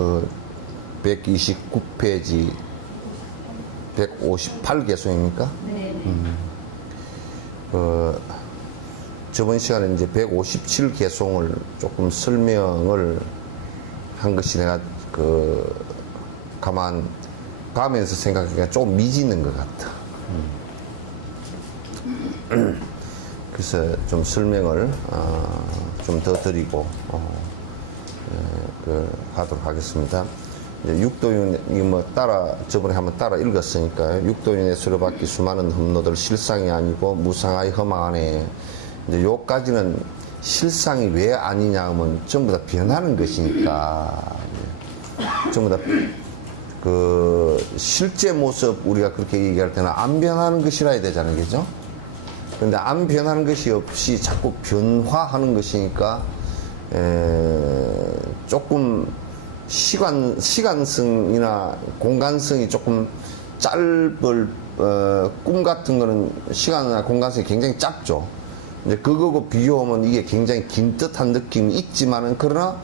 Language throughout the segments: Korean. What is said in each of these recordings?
그 129페이지 158개송입니까? 네. 저번 시간에 이제 157개송을 조금 설명을 한 것이 내가 가만 가면서 생각하기가 좀 미지는 것 같아. 그래서 좀 설명을 좀 더 드리고 하도록 하겠습니다. 육도윤이 저번에 한번 따라 읽었으니까요. 육도윤의 수레바퀴 수많은 험로들 실상이 아니고 무상하여 허망하네. 이제 요까지는 실상이 왜 아니냐 하면 전부 다 변하는 것이니까. 전부 다 실제 모습 우리가 그렇게 얘기할 때는 안 변하는 것이라 해야 되잖아요. 그죠? 근데 안 변하는 것이 없이 자꾸 변화하는 것이니까, 조금 시간성이나 공간성이 조금 짧을, 꿈 같은 거는 시간이나 공간성이 굉장히 짧죠. 이제 그거하고 비교하면 이게 굉장히 긴 듯한 느낌이 있지만은, 그러나,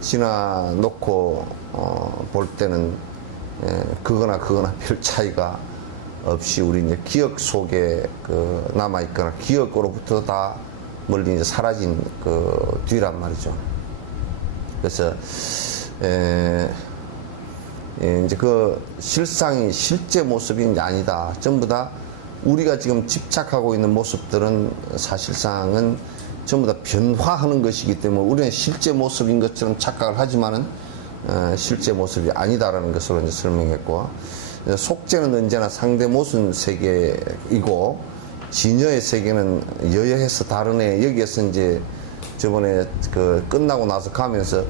지나놓고, 볼 때는, 그거나 별 차이가 없이 우리 이제 기억 속에 남아있거나 기억으로부터 다 멀리 이제 사라진 뒤란 말이죠. 그래서, 이제 실상이 실제 모습이 이제 아니다. 전부 다 우리가 지금 집착하고 있는 모습들은 사실상은 전부 다 변화하는 것이기 때문에 우리는 실제 모습인 것처럼 착각을 하지만은, 실제 모습이 아니다라는 것으로 이제 설명했고, 속죄는 언제나 상대 모순 세계이고, 진여의 세계는 여여해서 다르네. 여기에서 이제 저번에 끝나고 나서 가면서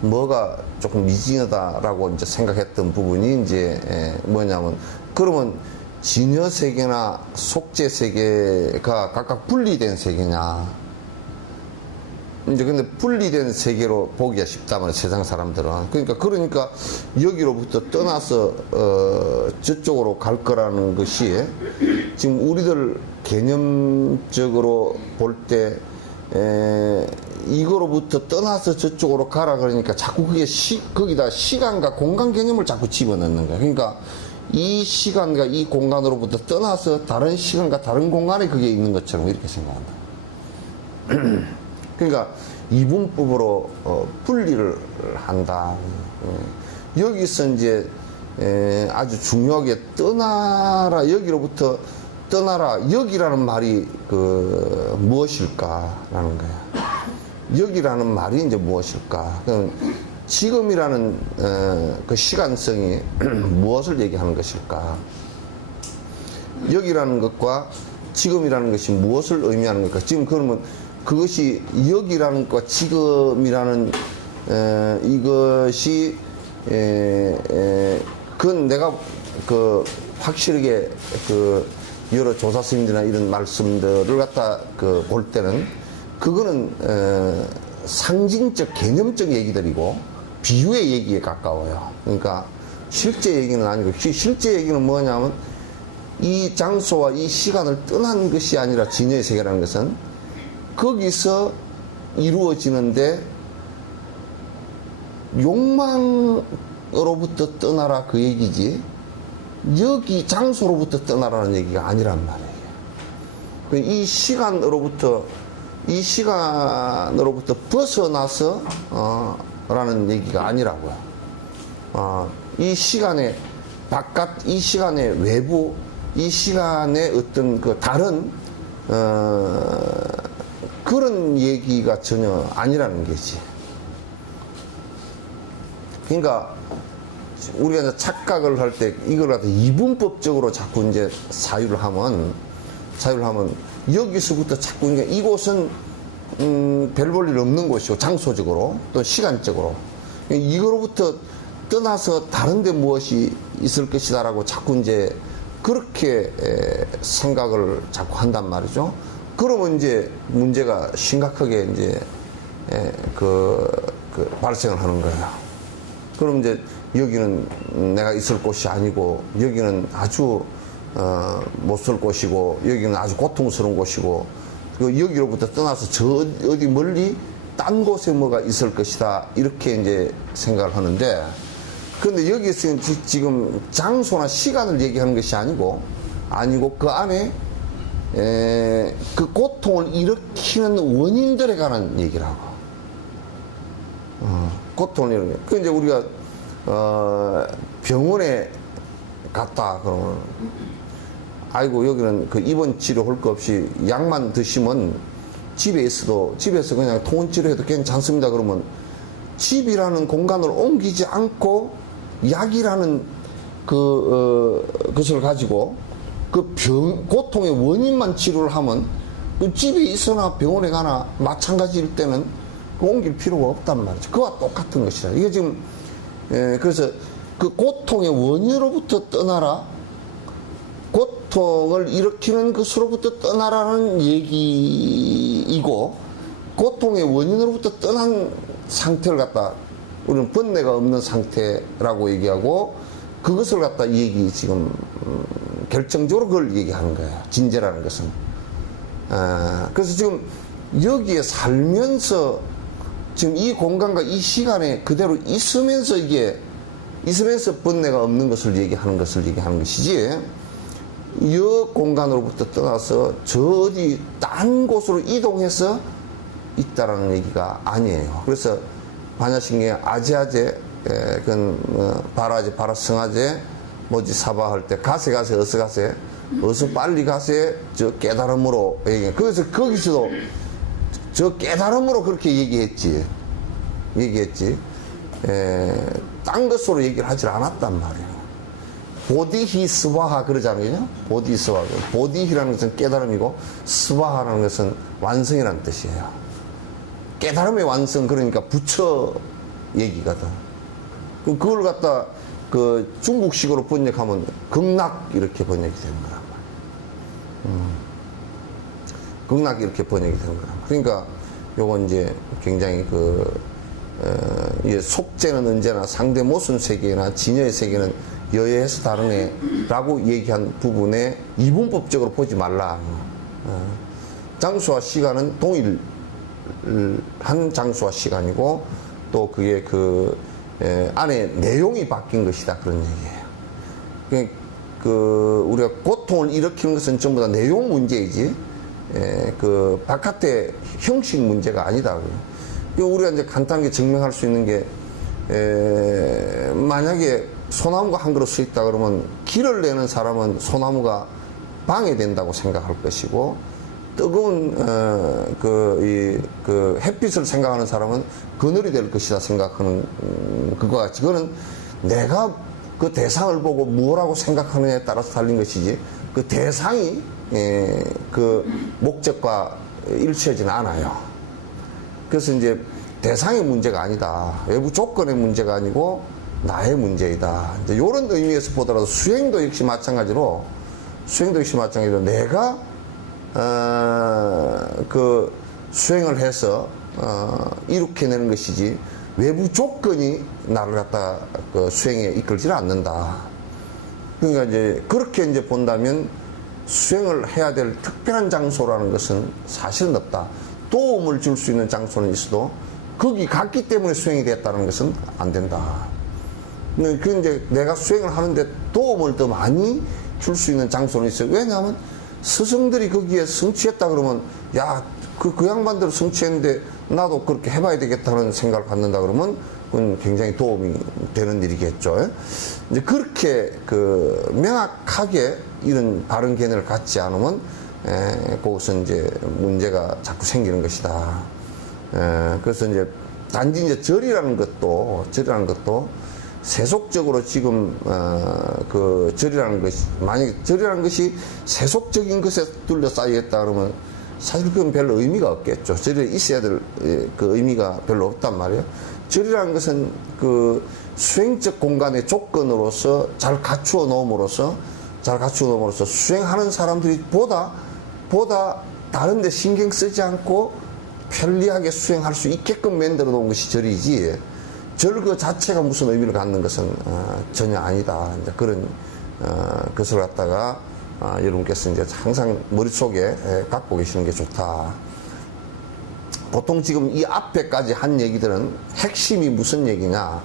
뭐가 조금 미진하다라고 이제 생각했던 부분이 이제 뭐냐면, 그러면 진여 세계나 속죄 세계가 각각 분리된 세계냐. 이제 근데 분리된 세계로 보기가 쉽다면 세상 사람들은 그러니까 여기로부터 떠나서 저쪽으로 갈 거라는 것이 지금 우리들 개념적으로 볼 때 이거로부터 떠나서 저쪽으로 가라 그러니까 자꾸 그게 거기다 시간과 공간 개념을 자꾸 집어넣는 거야. 그러니까 이 시간과 이 공간으로부터 떠나서 다른 시간과 다른 공간에 그게 있는 것처럼 이렇게 생각한다. 그러니까 이분법으로 분리를 한다. 여기서 이제 아주 중요하게 떠나라, 여기로부터 떠나라, 여기라는 말이 무엇일까라는 거야. 여기라는 말이 이제 무엇일까? 지금이라는 그 시간성이 무엇을 얘기하는 것일까? 여기라는 것과 지금이라는 것이 무엇을 의미하는 것일까? 지금 그러면 그것이 여기라는 것과 지금이라는 이것이 그건 내가 확실하게 여러 조사 스님들이나 이런 말씀들을 갖다 볼 때는 그거는 상징적 개념적 얘기들이고 비유의 얘기에 가까워요. 그러니까 실제 얘기는 아니고, 실제 얘기는 뭐냐면 이 장소와 이 시간을 떠난 것이 아니라 진여의 세계라는 것은 거기서 이루어지는데 욕망으로부터 떠나라 그 얘기지, 여기 장소로부터 떠나라는 얘기가 아니란 말이에요. 이 시간으로부터 벗어나서 라는 얘기가 아니라고요. 이 시간의 바깥, 이 시간의 외부, 이 시간의 어떤 다른 그런 얘기가 전혀 아니라는 거지. 그러니까 우리가 이제 착각을 할 때 이걸 갖다 이분법적으로 자꾸 이제 사유를 하면 여기서부터 자꾸 이곳은 별 볼 일 없는 곳이고, 장소적으로 또 시간적으로 이거로부터 떠나서 다른데 무엇이 있을 것이다라고 자꾸 이제 그렇게 생각을 자꾸 한단 말이죠. 그러면 이제 문제가 심각하게 이제 발생을 하는 거예요. 그럼 이제 여기는 내가 있을 곳이 아니고, 여기는 아주 못 쓸 곳이고, 여기는 아주 고통스러운 곳이고, 여기로부터 떠나서 저 어디 멀리 딴 곳에 뭐가 있을 것이다. 이렇게 이제 생각을 하는데, 그런데 여기서 지금 장소나 시간을 얘기하는 것이 아니고 그 안에 그 고통을 일으키는 원인들에 관한 얘기를 하고, 고통을 일으키는. 그 이제 우리가 병원에 갔다 그러면, 아이고 여기는 그 입원 치료할 거 없이 약만 드시면 집에서 그냥 통원 치료해도 괜찮습니다. 그러면 집이라는 공간을 옮기지 않고 약이라는 것을 가지고 그 고통의 원인만 치료를 하면, 그 집에 있으나 병원에 가나 마찬가지일 때는 옮길 필요가 없단 말이죠. 그와 똑같은 것이라. 이게 지금 그래서 그 고통의 원인으로부터 떠나라, 고통을 일으키는 것으로부터 떠나라는 얘기이고, 고통의 원인으로부터 떠난 상태를 갖다 우리는 번뇌가 없는 상태라고 얘기하고, 그것을 갖다 지금 결정적으로 그걸 얘기하는 거예요. 진제라는 것은. 그래서 지금 여기에 살면서 지금 이 공간과 이 시간에 그대로 있으면서 번뇌가 없는 것을 얘기하는 것이지, 이 공간으로부터 떠나서 저 어디 딴 곳으로 이동해서 있다라는 얘기가 아니에요. 그래서 반야신경에 아제아제, 바라제, 바라성아제, 뭐지 사바할 때 가세 어서 가세, 어서 빨리 가세, 저 깨달음으로 얘기해. 그래서 거기서도 저 깨달음으로 그렇게 얘기했지. 딴 것으로 얘기를 하질 않았단 말이에요. 보디히 스와하 그러잖아요. 보디 스와하. 보디히라는 것은 깨달음이고, 스와하라는 것은 완성이라는 뜻이에요. 깨달음의 완성, 그러니까 부처 얘기거든. 그걸 갖다 그 중국식으로 번역하면 극락 이렇게 번역이 되는 거란 말이야. 극락 이렇게 번역이 되는 거란 말이야. 그러니까 요건 이제 굉장히 속죄는 언제나 상대 모순 세계나 진여의 세계는 여예에서 다르네 라고 얘기한 부분에 이분법적으로 보지 말라. 장소와 시간은 동일한 장소와 시간이고, 또 그게 안에 내용이 바뀐 것이다, 그런 얘기예요. 우리가 고통을 일으키는 것은 전부 다 내용 문제이지, 바깥의 형식 문제가 아니다. 우리가 이제 간단하게 증명할 수 있는 게, 만약에 소나무가 한 그루 서 있다 그러면 길을 내는 사람은 소나무가 방해된다고 생각할 것이고, 뜨거운 햇빛을 생각하는 사람은 그늘이 될 것이다 생각하는 그거와 같이, 그거는 내가 그 대상을 보고 뭐라고 생각하느냐에 따라서 달린 것이지, 그 대상이 그 목적과 일치하지는 않아요. 그래서 이제 대상의 문제가 아니다, 외부 조건의 문제가 아니고 나의 문제이다. 이제 이런 의미에서 보더라도 수행도 역시 마찬가지로 내가 수행을 해서 이룩해내는 것이지, 외부 조건이 나를 갖다 수행에 이끌지를 않는다. 그러니까 이제 그렇게 이제 본다면 수행을 해야 될 특별한 장소라는 것은 사실은 없다. 도움을 줄 수 있는 장소는 있어도 거기 갔기 때문에 수행이 됐다는 것은 안 된다. 그 이제 내가 수행을 하는데 도움을 더 많이 줄 수 있는 장소는 있어요. 왜냐하면 스승들이 거기에 성취했다 그러면, 야, 그 양반대로 성취했는데 나도 그렇게 해봐야 되겠다는 생각을 갖는다 그러면 그건 굉장히 도움이 되는 일이겠죠. 이제 그렇게 명확하게 이런 바른 개념을 갖지 않으면 거기서 이제 문제가 자꾸 생기는 것이다. 그래서 이제 단지 이제 절이라는 것도 세속적으로 지금 절이라는 것이, 만약에 절이라는 것이 세속적인 것에 둘러싸여있다 그러면 사실 그건 별로 의미가 없겠죠. 절이 있어야 될 그 의미가 별로 없단 말이에요. 절이라는 것은 그 수행적 공간의 조건으로서 잘 갖추어 놓음으로써 수행하는 사람들이 보다 다른 데 신경 쓰지 않고 편리하게 수행할 수 있게끔 만들어 놓은 것이 절이지, 절 그 자체가 무슨 의미를 갖는 것은 전혀 아니다. 이제 그런 것을 갖다가 여러분께서 이제 항상 머릿속에 갖고 계시는 게 좋다. 보통 지금 이 앞에까지 한 얘기들은 핵심이 무슨 얘기냐?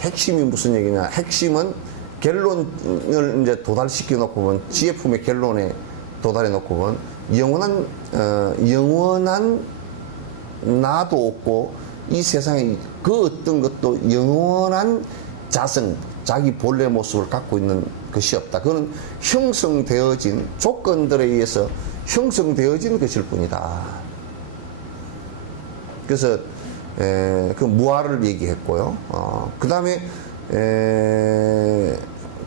핵심은 결론을 이제 도달시켜 놓고 보면, GF의 결론에 도달해 놓고 보면, 영원한 나도 없고, 이 세상에 그 어떤 것도 영원한 자성, 자기 본래 모습을 갖고 있는 것이 없다. 그거는 형성되어진 조건들에 의해서 형성되어진 것일 뿐이다. 그래서 그 무아를 얘기했고요. 그 다음에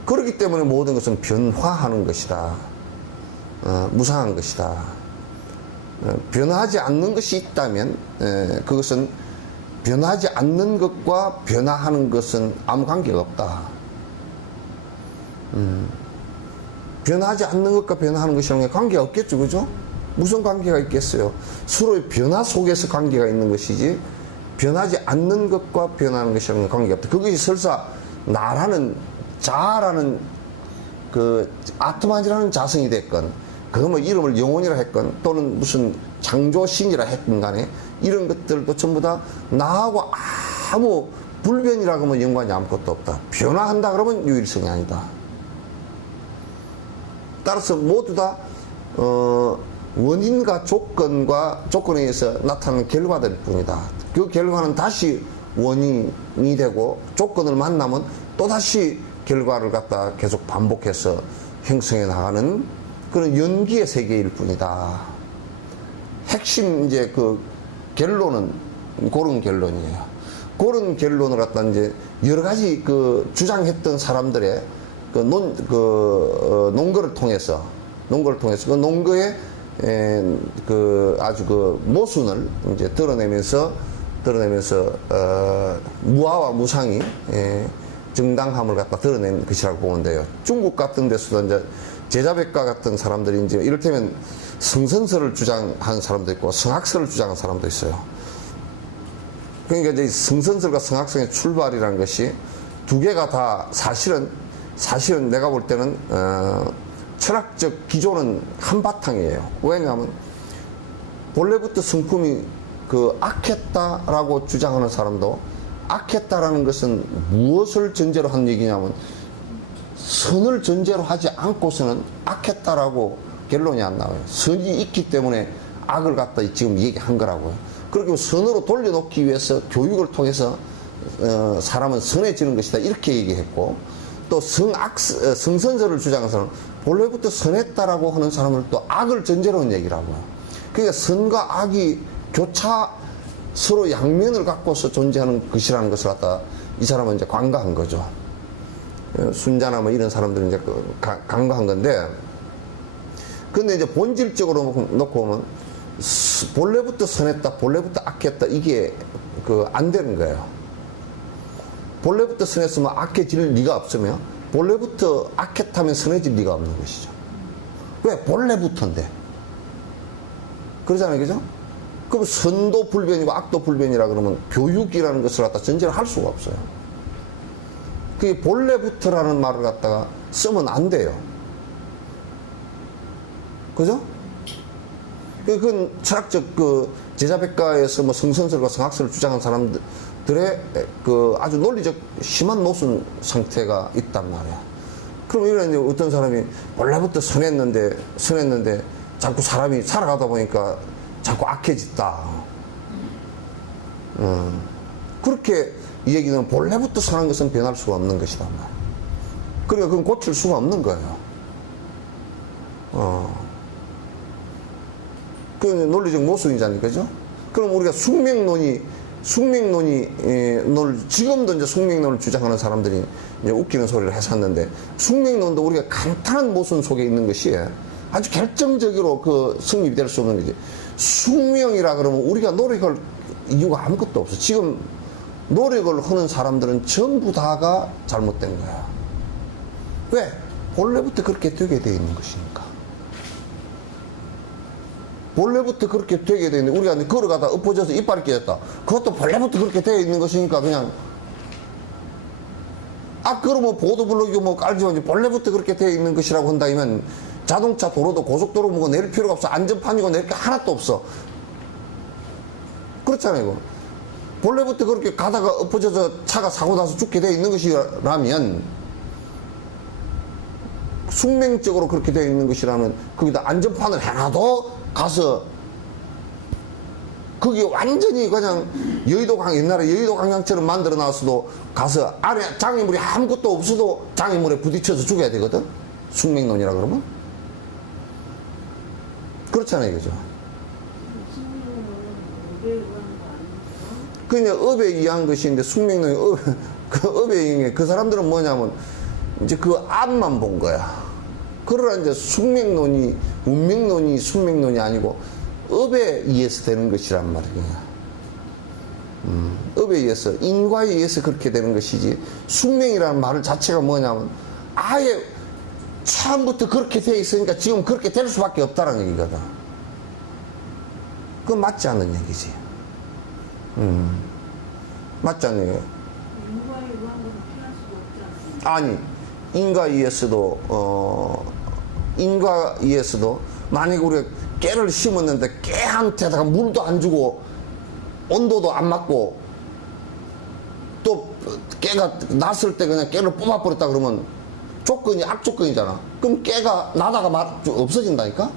그렇기 때문에 모든 것은 변화하는 것이다. 무상한 것이다. 변하지 않는 것이 있다면 그것은 변하지 않는 것과 변화하는 것은 아무 관계가 없다. 변하지 않는 것과 변화하는 것이랑 관계가 없겠죠, 그죠? 무슨 관계가 있겠어요? 서로의 변화 속에서 관계가 있는 것이지, 변하지 않는 것과 변하는 것이랑 관계가 없다. 그것이 설사 나라는, 자라는 그 아트만이라는 자성이 됐건, 그거 뭐 이름을 영혼이라 했건, 또는 무슨 창조신이라 했건 간에, 이런 것들도 전부 다 나하고 아무 불변이라고 하면 연관이 아무것도 없다. 변화한다 그러면 유일성이 아니다. 따라서 모두 다 원인과 조건에 의해서 나타나는 결과들일 뿐이다. 그 결과는 다시 원인이 되고, 조건을 만나면 또다시 결과를 갖다 계속 반복해서 형성해 나가는 그런 연기의 세계일 뿐이다. 핵심 이제 그 결론은 그런 결론이에요. 그런 결론을 갖다 이제 여러 가지 그 주장했던 사람들의 그 논거를 통해서 그 논거의 그 아주 그 모순을 이제 드러내면서 무아와 무상이 정당함을 갖다 드러낸 것이라고 보면 돼요. 중국 같은 데서도 이제 제자백과 같은 사람들이 이제 이를테면 성선설을 주장한 사람도 있고 성악설을 주장한 사람도 있어요. 그러니까 이제 성선설과 성악설의 출발이라는 것이 두 개가 다 사실은 내가 볼 때는 철학적 기조는 한바탕이에요. 왜냐하면 본래부터 성품이 그 악했다라고 주장하는 사람도, 악했다라는 것은 무엇을 전제로 한 얘기냐면 선을 전제로 하지 않고서는 악했다라고 결론이 안 나와요. 선이 있기 때문에 악을 갖다 지금 얘기한 거라고요. 그렇게 선으로 돌려놓기 위해서 교육을 통해서 사람은 선해지는 것이다, 이렇게 얘기했고, 또 성선설을 주장하는 사람은 본래부터 선했다라고 하는 사람을 또 악을 전제로 한 얘기라고요. 그러니까 선과 악이 교차 서로 양면을 갖고서 존재하는 것이라는 것을 갖다 이 사람은 이제 간과한 거죠. 순자나 뭐 이런 사람들은 이제 간과한 건데, 근데 이제 본질적으로 놓고 보면 본래부터 선했다, 본래부터 악했다, 이게 안 되는 거예요. 본래부터 선했으면 악해질 리가 없으며, 본래부터 악했다면 선해질 리가 없는 것이죠. 왜? 본래부터인데. 그러잖아요, 그죠? 그럼 선도 불변이고 악도 불변이라 그러면 교육이라는 것을 갖다 전제를 할 수가 없어요. 그게 본래부터라는 말을 갖다가 쓰면 안 돼요. 그죠? 그건 철학적 그 제자백과에서 뭐 성선설과 성악설을 주장한 사람들의 그 아주 논리적 심한 모순 상태가 있단 말이야. 그럼 이런 어떤 사람이 원래부터 선했는데 자꾸 사람이 살아가다 보니까 자꾸 악해졌다. 그렇게 이 얘기는 본래부터 선한 것은 변할 수가 없는 것이단 말이야. 그러니까 그건 고칠 수가 없는 거예요. 그 논리적 모순이잖아요, 그죠? 그럼 우리가 숙명론을 지금도 이제 숙명론을 주장하는 사람들이 이제 웃기는 소리를 했었는데, 숙명론도 우리가 간단한 모순 속에 있는 것이 아주 결정적으로 그 성립이 될 수 없는 거지. 숙명이라 그러면 우리가 노력할 이유가 아무것도 없어. 지금 노력을 하는 사람들은 전부 다가 잘못된 거야. 왜? 본래부터 그렇게 되게 되어 있는 것이니까. 본래부터 그렇게 되게 되어 있는데, 우리가 걸어가다 엎어져서 이빨이 깨졌다. 그것도 본래부터 그렇게 되어 있는 것이니까 그냥, 그러면 보도블록이고 뭐 깔지만 본래부터 그렇게 되어 있는 것이라고 한다면 자동차 도로도 고속도로 뭐고 내릴 필요가 없어. 안전판이고 내릴 게 하나도 없어. 그렇잖아요. 본래부터 그렇게 가다가 엎어져서 차가 사고 나서 죽게 되어 있는 것이라면, 숙명적으로 그렇게 되어 있는 것이라면 거기다 안전판을 해놔도 가서 거기 완전히 그냥 옛날에 여의도 광장처럼 만들어 놨어도 가서 안에 장애물이 아무것도 없어도 장애물에 부딪혀서 죽어야 되거든. 숙명론이라 그러면. 그렇잖아요, 그죠? 그냥 업에 의한 것인데, 숙명론이 그 업에 의한 그 사람들은 뭐냐면 이제 그 앞만 본 거야. 그러나 이제 숙명론이, 운명론이 숙명론이 아니고 업에 의해서 되는 것이란 말이야. 업에 의해서, 인과에 의해서 그렇게 되는 것이지, 숙명이라는 말 자체가 뭐냐면 아예 처음부터 그렇게 돼 있으니까 지금 그렇게 될 수밖에 없다는 얘기거든. 그건 맞지 않는 얘기지. 맞지 않는 얘기야. 인과에 의한 것은 피할 수가 없잖아요. 아니, 인과에 의해서도, 인과에 의해서도 만약에 우리가 깨를 심었는데 깨한테다가 물도 안 주고 온도도 안 맞고 또 깨가 났을 때 그냥 깨를 뽑아버렸다 그러면 조건이 악조건이잖아. 그럼 깨가 나다가 없어진다니까?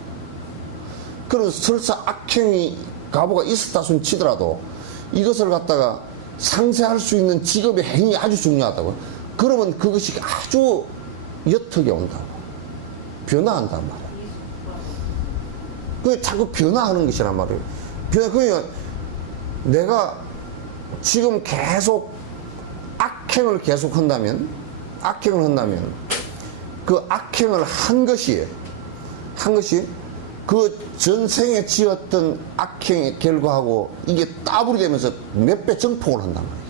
그럼 설사 악행이 가보가 있었다 손 치더라도 이것을 갖다가 상쇄할 수 있는 직업의 행위 아주 중요하다고. 그러면 그것이 아주 옅하게 온다고. 변화한단 말이야. 그 자꾸 변화하는 것이란 말이에요. 그러니까 내가 지금 계속 악행을 계속 한다면, 그 악행을 한 것이 그 전생에 지었던 악행의 결과하고 이게 따블이 되면서 몇 배 증폭을 한단 말이에요.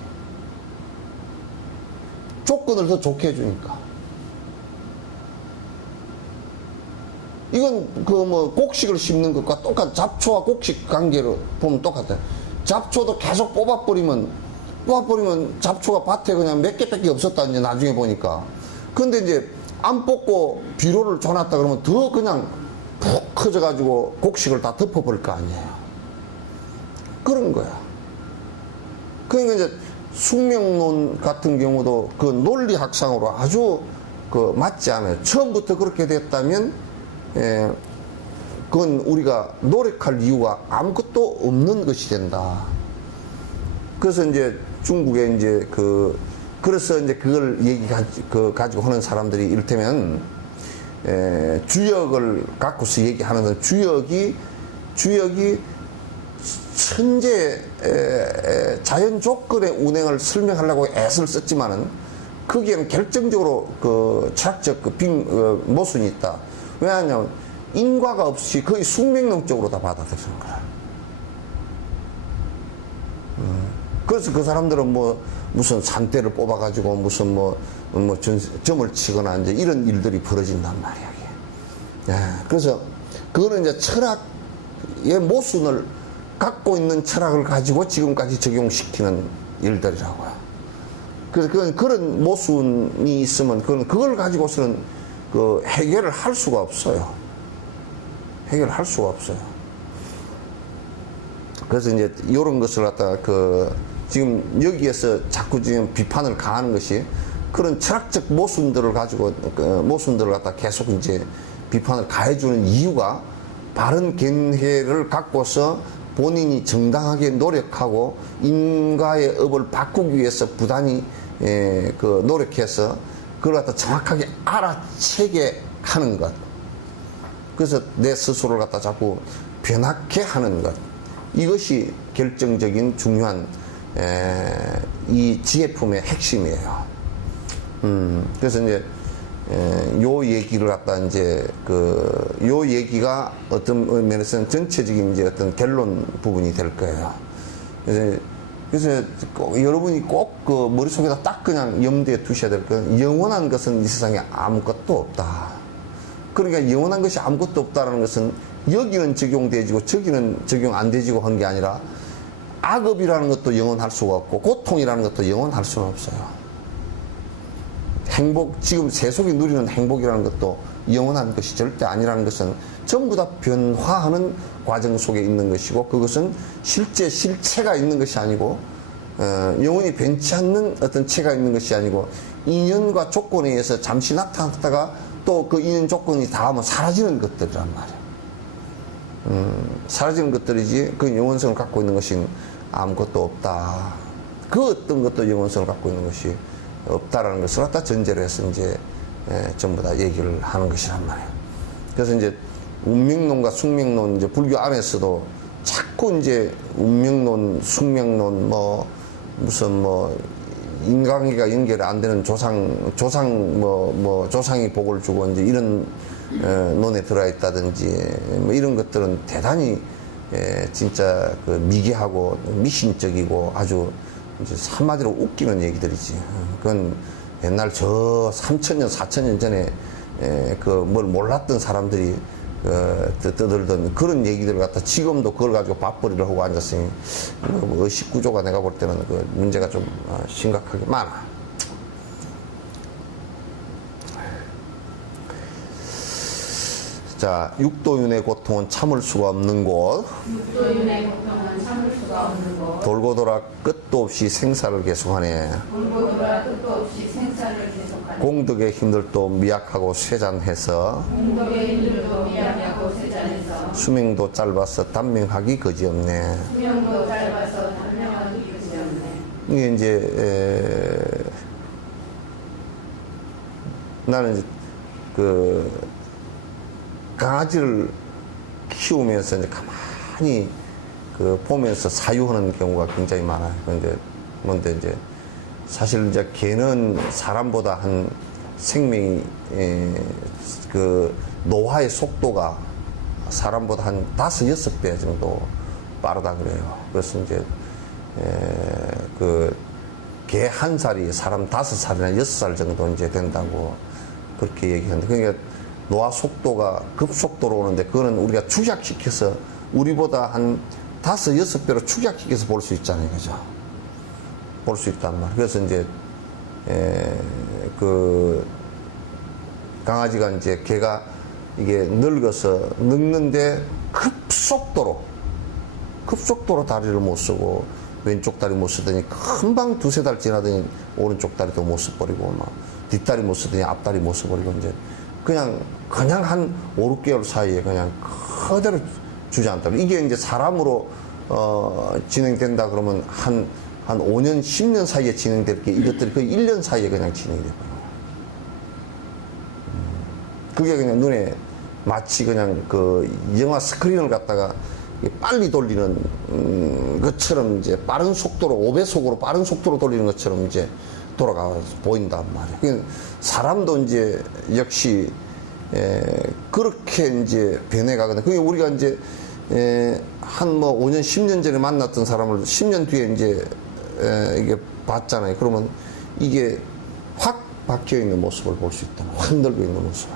조건을 더 좋게 해주니까. 이건 그 뭐 곡식을 심는 것과 똑같아. 잡초와 곡식 관계로 보면 똑같아. 잡초도 계속 뽑아버리면 잡초가 밭에 그냥 몇 개밖에 없었다, 이제 나중에 보니까. 근데 이제 안 뽑고 비료를 줘놨다 그러면 더 그냥 푹 커져가지고 곡식을 다 덮어버릴 거 아니에요. 그런 거야. 그러니까 이제 숙명론 같은 경우도 그 논리학상으로 아주 그 맞지 않아요. 처음부터 그렇게 됐다면, 그건 우리가 노력할 이유가 아무것도 없는 것이 된다. 그래서 이제 중국에 이제 그래서 이제 그걸 가지고 하는 사람들이 이를테면, 주역을 갖고서 얘기하는 주역이 천재 자연 조건의 운행을 설명하려고 애를 썼지만은 거기에는 결정적으로 그 철학적 모순이 있다. 왜냐하면 인과가 없이 거의 숙명론적으로 다 받아들이는 거야. 그래서 그 사람들은 뭐 무슨 산대를 뽑아가지고 무슨 점을 치거나 이제 이런 일들이 벌어진단 말이야. 그래서 그거는 이제 철학의 모순을 갖고 있는 철학을 가지고 지금까지 적용시키는 일들이라고요. 그래서 그런 모순이 있으면 그걸 가지고서는 그 해결을 할 수가 없어요. 해결할 수가 없어요. 그래서 이제 이런 것을 갖다가 지금 여기에서 자꾸 지금 비판을 가하는 것이 그런 철학적 모순들을 가지고 모순들을 갖다 계속 이제 비판을 가해주는 이유가 바른 견해를 갖고서 본인이 정당하게 노력하고 인과의 업을 바꾸기 위해서 부단히 노력해서 그걸 갖다 정확하게 알아채게 하는 것. 그래서 내 스스로를 갖다 자꾸 변하게 하는 것. 이것이 결정적인 중요한 이 지혜품의 핵심이에요. 그래서 이제 요 얘기를 갖다 이제 요 얘기가 어떤 면에서는 전체적인 이제 어떤 결론 부분이 될 거예요. 그래서 여러분이 꼭 그 머릿속에다 딱 그냥 염두에 두셔야 될 건, 영원한 것은 이 세상에 아무것도 없다. 그러니까 영원한 것이 아무것도 없다라는 것은 여기는 적용되지고 저기는 적용 안 되지고 한 게 아니라 악업이라는 것도 영원할 수가 없고 고통이라는 것도 영원할 수는 없어요. 행복, 지금 세속이 누리는 행복이라는 것도 영원한 것이 절대 아니라는 것은 전부 다 변화하는 과정 속에 있는 것이고, 그것은 실제 실체가 있는 것이 아니고, 영원히 변치 않는 어떤 체가 있는 것이 아니고, 인연과 조건에 의해서 잠시 나타났다가 또 그 인연 조건이 닿으면 사라지는 것들이란 말이야. 사라지는 것들이지, 그 영원성을 갖고 있는 것이 아무것도 없다. 그 어떤 것도 영원성을 갖고 있는 것이 없다라는 것을 갖다 전제로 해서 이제 전부 다 얘기를 하는 것이란 말이에요. 그래서 이제 운명론과 숙명론, 이제 불교 안에서도 자꾸 이제 운명론, 숙명론, 뭐 무슨 뭐 인간관계가 연결이 안 되는 조상이 복을 주고 이제 이런 논에 들어가 있다든지 뭐 이런 것들은 대단히 진짜 그 미개하고 미신적이고 아주 이제 한마디로 웃기는 얘기들이지. 그건 옛날 저 3,000년, 4,000년 전에 그 뭘 몰랐던 사람들이 떠들던 그런 얘기들을 갖다 지금도 그걸 가지고 밥벌이를 하고 앉았으니 뭐 의식 구조가 내가 볼 때는 그 문제가 좀 심각하게 많아. 자, 육도윤의 고통은 참을 수가 없는 곳. 육도윤의 고통은 참을 수가 없는 곳. 돌고 돌아 끝도 없이 생사를 계속하네. 돌고 돌아 끝도 없이 생사를 계속하네. 공덕의 힘들도 미약하고 쇠잔해서 공덕의 힘들도 미약하고 쇠잔해서 수명도 짧아서 단명하기 그지없네. 수명도 짧아서 단명하기 그지없네. 이게 이제 나는 이제 그 강아지를 키우면서 이제 가만히 그 보면서 사유하는 경우가 굉장히 많아요. 그런데 뭔데 이제 사실 이제 개는 사람보다 한 생명이 그 노화의 속도가 사람보다 한 5, 6배 정도 빠르다 그래요. 그래서 이제 그 개 한 살이 사람 5살이나 6살 정도 이제 된다고 그렇게 얘기하는데, 그러니까 노화 속도가 급속도로 오는데 그거는 우리가 축약시켜서 우리보다 한 5, 6배로 축약시켜서 볼 수 있잖아요. 그죠? 볼 수 있단 말이에요. 그래서 이제 그 강아지가 이제 개가 이게 늙는데 급속도로 다리를 못 쓰고 왼쪽 다리 못 쓰더니 금방 2, 3달 지나더니 오른쪽 다리도 못 써버리고 막 뒷다리 못 쓰더니 앞다리 못 써버리고 이제 그냥 한 5, 6개월 사이에 그냥 그대로 주저앉다. 이게 이제 사람으로 진행된다 그러면 한 5년, 10년 사이에 진행될 게 이것들이 거의 1년 사이에 그냥 진행이 됐거든요. 그게 그냥 눈에 마치 그냥 그 영화 스크린을 갖다가 빨리 돌리는 것처럼 이제 빠른 속도로 5배속으로 빠른 속도로 돌리는 것처럼 이제 돌아가 보인단 말이에요. 그러니까 사람도 이제 역시 그렇게 이제 변해가거든요. 그게 우리가 이제 한 뭐 5년, 10년 전에 만났던 사람을 10년 뒤에 이제 이게 봤잖아요. 그러면 이게 확 바뀌어 있는 모습을 볼 수 있다. 확 늘고 있는 모습을.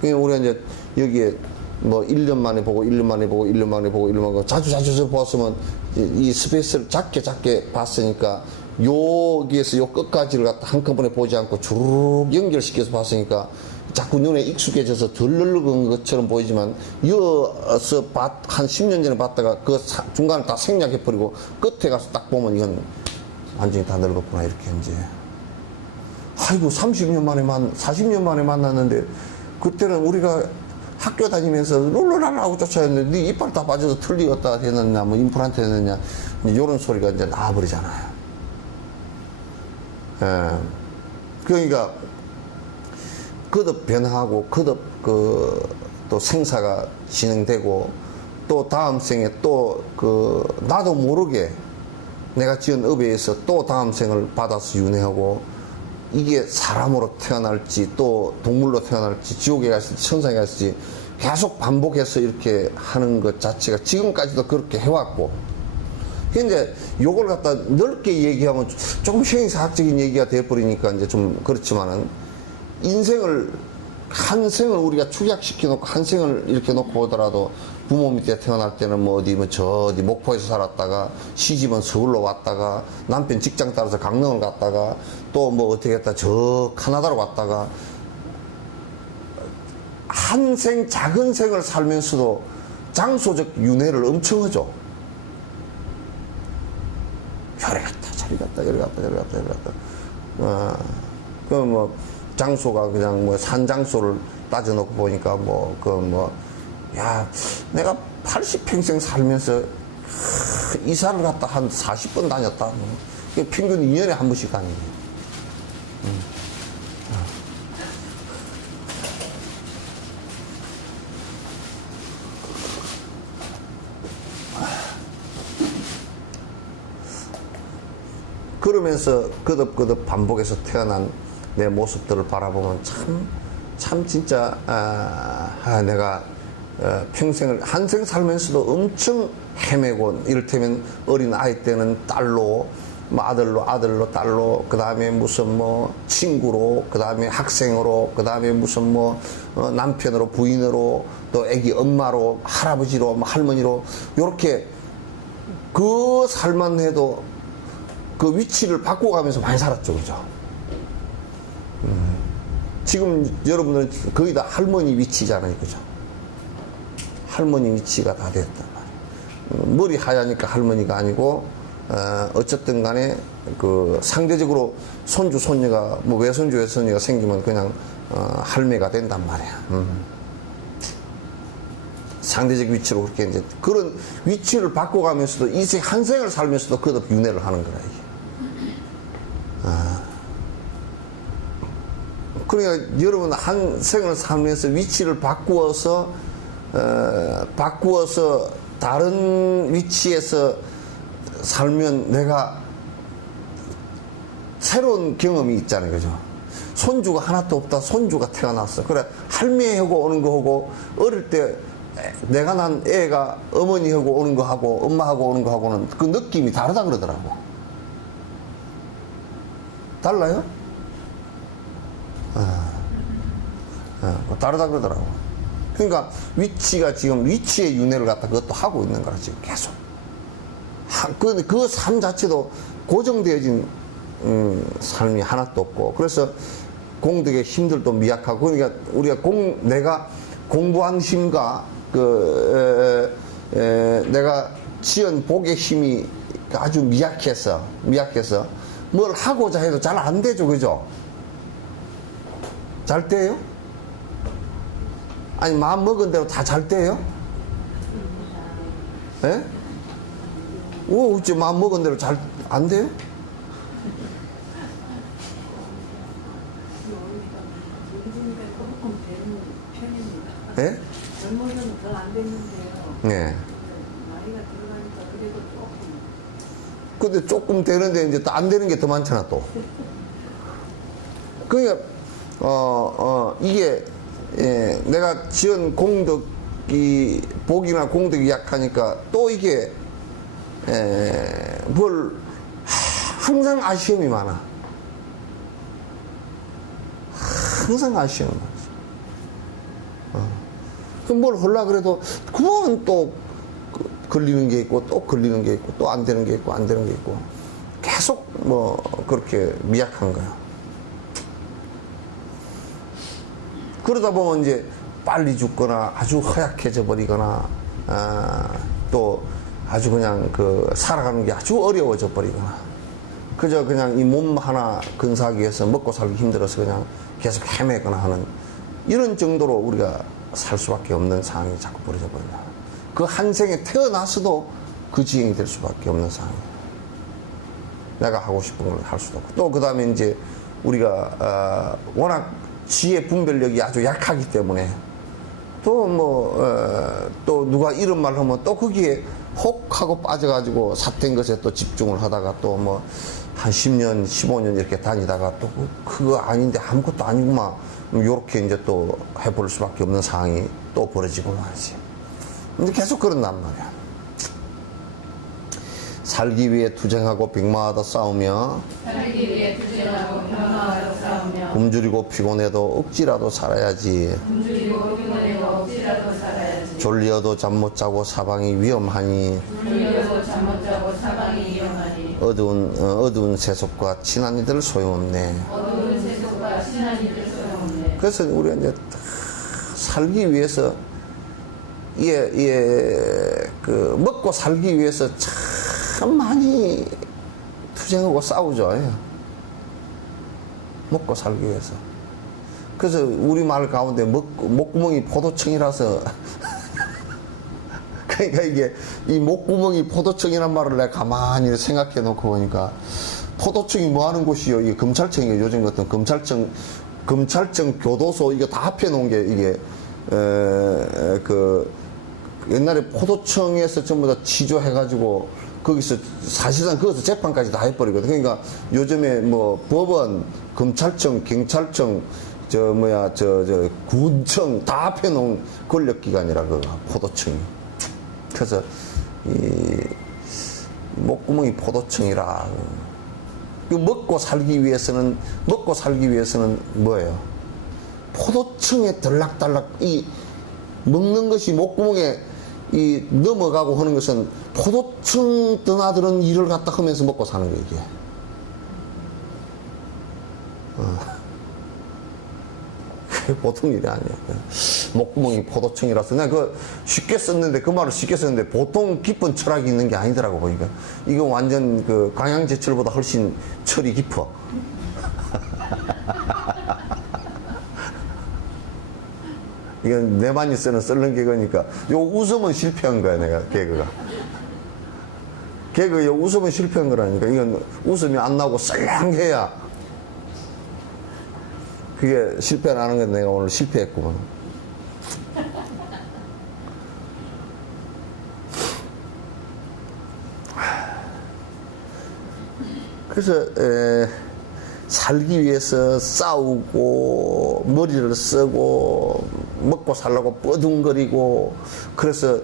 그러니까 우리가 이제 여기에 뭐 1년 만에 보고 1년 만에 보고 1년 만에 보고 1년 만에 보고 자주 보았으면 이 스페이스를 작게 봤으니까 여기에서 요 끝까지를 갖다 한꺼번에 보지 않고 주르륵 연결시켜서 봤으니까 자꾸 눈에 익숙해져서 덜 늙은 것처럼 보이지만 여기서 한 10년 전에 봤다가 그 중간을 다 생략해버리고 끝에 가서 딱 보면 이건 완전히 다 늙었구나 이렇게 이제 아이고 30년 만에 40년 만에 만났는데 그때는 우리가 학교 다니면서 롤롤랄 하고 쫓아였는데 네 이빨 다 빠져서 틀리었다 되느냐 뭐 임플란트 되느냐 이런 소리가 이제 나와버리잖아요. 예. 그러니까 거듭 변화하고 거듭 또 생사가 진행되고 또 다음 생에 또 나도 모르게 내가 지은 업에 의해서 또 다음 생을 받아서 윤회하고 이게 사람으로 태어날지 또 동물로 태어날지 지옥에 갔을지 천상에 갔을지 계속 반복해서 이렇게 하는 것 자체가 지금까지도 그렇게 해왔고, 근데 요걸 갖다 넓게 얘기하면 조금 형이사학적인 얘기가 돼버리니까 이제 좀 그렇지만은 한 생을 우리가 축약시켜 놓고 한 생을 이렇게 놓고 보더라도 부모 밑에 태어날 때는 뭐 어디 뭐 저 어디 목포에서 살았다가 시집은 서울로 왔다가 남편 직장 따라서 강릉을 갔다가 또 뭐 어떻게 했다 저 카나다로 갔다가 한 생 작은 생을 살면서도 장소적 윤회를 엄청 하죠. 여기 갔다 저리 갔다 여기 갔다 여기 갔다 여기 갔다. 그 뭐 장소가 그냥 뭐 산 장소를 따져놓고 보니까 뭐 그 뭐 야 내가 80평생 살면서 이사를 갔다 한 40번 다녔다. 뭐. 평균 2년에 한 번씩 다니네. 그러면서 거듭거듭 반복해서 태어난 내 모습들을 바라보면 참 진짜 내가 평생을 한생 살면서도 엄청 헤매고 이를테면 어린 아이 때는 딸로 뭐 아들로 딸로 그 다음에 무슨 뭐 친구로 그 다음에 학생으로 그 다음에 무슨 뭐 남편으로 부인으로 또 애기 엄마로 할아버지로 뭐 할머니로 요렇게 그 살만 해도 그 위치를 바꿔가면서 많이 살았죠, 그죠? 지금 여러분들은 거의 다 할머니 위치잖아요, 그죠? 할머니 위치가 다 됐단 말이에요. 머리 하얘니까 할머니가 아니고, 어쨌든 간에 그 상대적으로 손주, 손녀가, 뭐 외손주, 외손녀가 생기면 그냥, 할매가 된단 말이야. 상대적 위치로 그렇게 이제 그런 위치를 바꿔가면서도 이생 한 생을 살면서도 거듭 윤회를 하는 거라, 이게. 그러니까 여러분 한 생을 살면서 위치를 바꾸어서 다른 위치에서 살면 내가 새로운 경험이 있잖아요, 그죠? 손주가 하나도 없다. 손주가 태어났어. 그래 할매하고 오는 거 하고 어릴 때 내가 난 애가 어머니하고 오는 거 하고 엄마하고 오는 거 하고는 그 느낌이 다르다 그러더라고. 달라요? 다르다 그러더라고. 그러니까 위치가 지금 위치의 윤회를 갖다 그것도 하고 있는 거라 지금 계속. 그 삶 자체도 고정되어진 삶이 하나도 없고 그래서 공덕의 힘들도 미약하고 그러니까 우리가 내가 공부한 힘과 내가 지은 복의 힘이 아주 미약해서 뭘 하고자 해도 잘 안 되죠, 그죠? 잘 돼요? 아니 마음 먹은 대로 다 잘 돼요? 예? 어째 마음 먹은 대로 잘 안 돼요? 예? 젊어서는 덜 안 됐는데요. 예. 나이가 들어가니까 그래도 조금. 근데 조금 되는데 이제 또 안 되는 게 더 많잖아 또. 그러니까 이게 내가 지은 공덕이 복이나 공덕이 약하니까 또 이게 뭘 항상 아쉬움이 많아. 항상 아쉬움이 많아. 그럼 뭘 하려고 그래도 그건 또 걸리는 게 있고 또 걸리는 게 있고 또 안 되는 게 있고 안 되는 게 있고 계속 뭐 그렇게 미약한 거야. 그러다 보면 이제 빨리 죽거나 아주 허약해져 버리거나 또 아주 그냥 살아가는 게 아주 어려워져 버리거나 그저 그냥 이 몸 하나 근사하기 위해서 먹고 살기 힘들어서 그냥 계속 헤매거나 하는 이런 정도로 우리가 살 수밖에 없는 상황이 자꾸 벌어져 버린다. 그 한 생에 태어나서도 그 지경이 될 수밖에 없는 상황이에요. 내가 하고 싶은 걸 할 수도 없고 또 그 다음에 이제 우리가 워낙 지혜 분별력이 아주 약하기 때문에 또 누가 이런 말 하면 또 거기에 혹 하고 빠져가지고 삿된 것에 또 집중을 하다가 또 뭐 한 10년, 15년 이렇게 다니다가 또 그거 아닌데 아무것도 아니구만 요렇게 이제 또 해볼 수밖에 없는 상황이 또 벌어지고 말이지. 근데 계속 그런단 말이야. 살기 위해 투쟁하고 백마하다 싸우며 굶주리고 피곤해도 억지라도 살아야지. 졸리어도 잠 못 자고 사방이 위험하니 졸려서 잠 못 자고 사방이 위험하니 어두운 세속과 친한 이들 소용없네. 어두운 세속과 친한 이들 소용없네. 그래서 우리가 이제 살기 위해서 그 먹고 살기 위해서 참 많이 투쟁하고 싸우죠. 예. 먹고 살기 위해서. 그래서 우리 말 가운데 목구멍이 포도청이라서 그러니까 이게 이 목구멍이 포도청이란 말을 내가 가만히 생각해 놓고 보니까 포도청이 뭐 하는 곳이요? 이게 검찰청이에요. 요즘 같은 검찰청 교도소 이거 다 합해 놓은 게 이게 그 옛날에 포도청에서 전부 다 취조해가지고 거기서 사실상 거기서 재판까지 다 해버리거든. 그러니까 요즘에 뭐 법원, 검찰청, 경찰청, 군청 다 합해 놓은 권력기관이라 그 포도청이. 그래서 이 목구멍이 포도청이라. 먹고 살기 위해서는 뭐예요? 포도청에 들락달락 이 먹는 것이 목구멍에 이 넘어가고 하는 것은 포도청 드나드는 일을 갖다 하면서 먹고 사는 거예요, 이게. 보통 일이 아니야. 목구멍이 포도청이라서 내가 쉽게 썼는데 그 말을 쉽게 썼는데 보통 깊은 철학이 있는 게 아니더라고 보니까. 이거 완전 그 강양제철보다 훨씬 철이 깊어. 이건 내만이 쓰는 썰렁 개그니까 요 웃음은 실패한 거야 내가 개그가. 개그 웃음은 실패한 거라니까. 이건 웃음이 안 나오고 썰렁해야 그게 실패 안 하는 건 내가 오늘 실패했구만. 그래서 살기 위해서 싸우고 머리를 쓰고 먹고 살려고 뻐둥거리고 그래서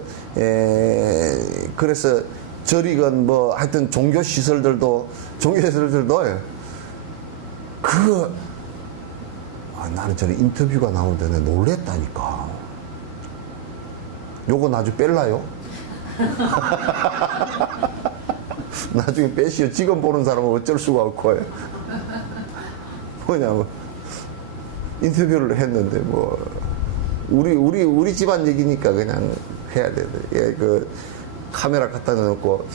저리건 뭐 하여튼 종교시설들도 그거 나는 전에 인터뷰가 나오는데 내가 놀랬다니까. 요거 나중에 뺄라요? 나중에 빼시오. 지금 보는 사람은 어쩔 수가 없고. 뭐냐면, 인터뷰를 했는데, 뭐, 우리 집안 얘기니까 그냥 해야 돼. 예, 그, 카메라 갖다 놓고,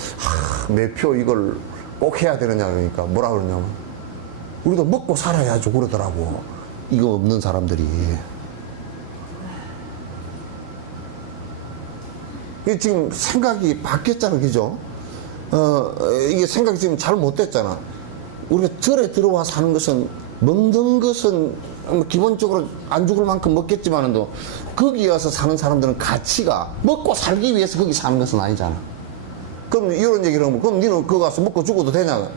매표 이걸 꼭 해야 되느냐, 그러니까 뭐라 그러냐면, 우리도 먹고 살아야죠, 그러더라고. 이거 없는 사람들이. 이게 지금 생각이 바뀌었잖아, 그죠? 이게 생각이 지금 잘 못됐잖아. 우리가 절에 들어와 사는 것은, 먹는 것은 뭐 기본적으로 안 죽을 만큼 먹겠지만도, 거기 와서 사는 사람들은 가치가, 먹고 살기 위해서 거기 사는 것은 아니잖아. 그럼 이런 얘기를 하면, 그럼 니는 거기 가서 먹고 죽어도 되냐?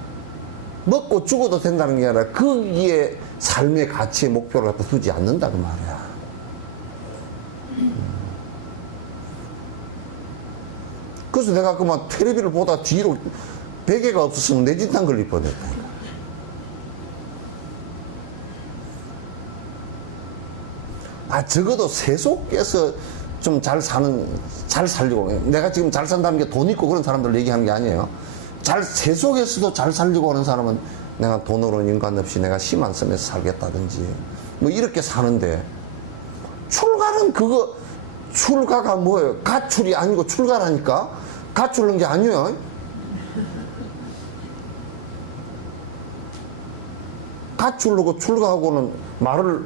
먹고 죽어도 된다는 게 아니라 거기에 삶의 가치의 목표를 갖다 두지 않는다 그 말이야. 그래서 내가 그만 텔레비를 보다 뒤로 베개가 없었으면 뇌진탕 걸릴 뻔했다니까. 적어도 세속에서 좀 잘 살려고. 내가 지금 잘 산다는 게 돈 있고 그런 사람들 얘기하는 게 아니에요. 세속에서도 잘 살려고 하는 사람은 내가 돈으로는 인간 없이 내가 심 안 쓰면서 살겠다든지 뭐 이렇게 사는데, 출가가 뭐예요? 가출이 아니고 출가라니까? 가출한 게 아니에요. 가출하고 출가하고는 말을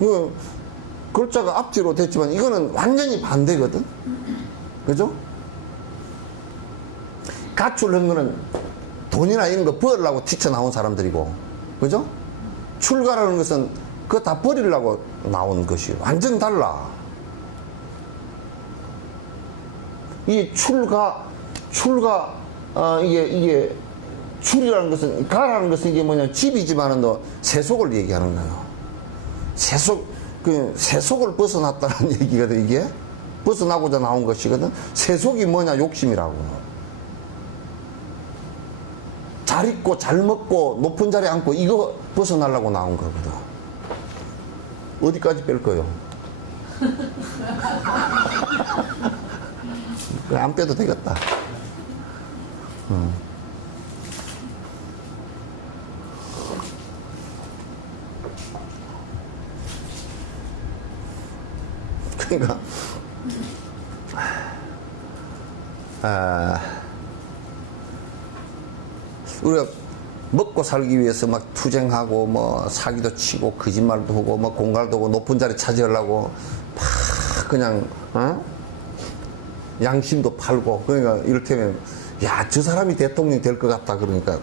이거 글자가 앞뒤로 됐지만 이거는 완전히 반대거든. 그죠? 가출한 거는 돈이나 이런 거 벌으려고 튀쳐나온 사람들이고, 그죠? 출가라는 것은 그거 다 버리려고 나온 것이 완전 달라. 이 이게 출이라는 것은, 가라는 것은 이게 뭐냐, 집이지만은 너 세속을 얘기하는 거예요. 세속을 벗어났다는 얘기거든, 이게. 벗어나고자 나온 것이거든. 세속이 뭐냐, 욕심이라고. 잘 입고 잘 먹고 높은 자리에 앉고 이거 벗어나려고 나온 거거든. 어디까지 뺄 거요? 안 빼도 되겠다. 그러니까 우리가 먹고 살기 위해서 막 투쟁하고 뭐 사기도 치고 거짓말도 하고 뭐 공갈도 하고 높은 자리 차지하려고 막 그냥 양심도 팔고 그러니까 이를테면 야 저 사람이 대통령이 될 것 같다 그러니까 막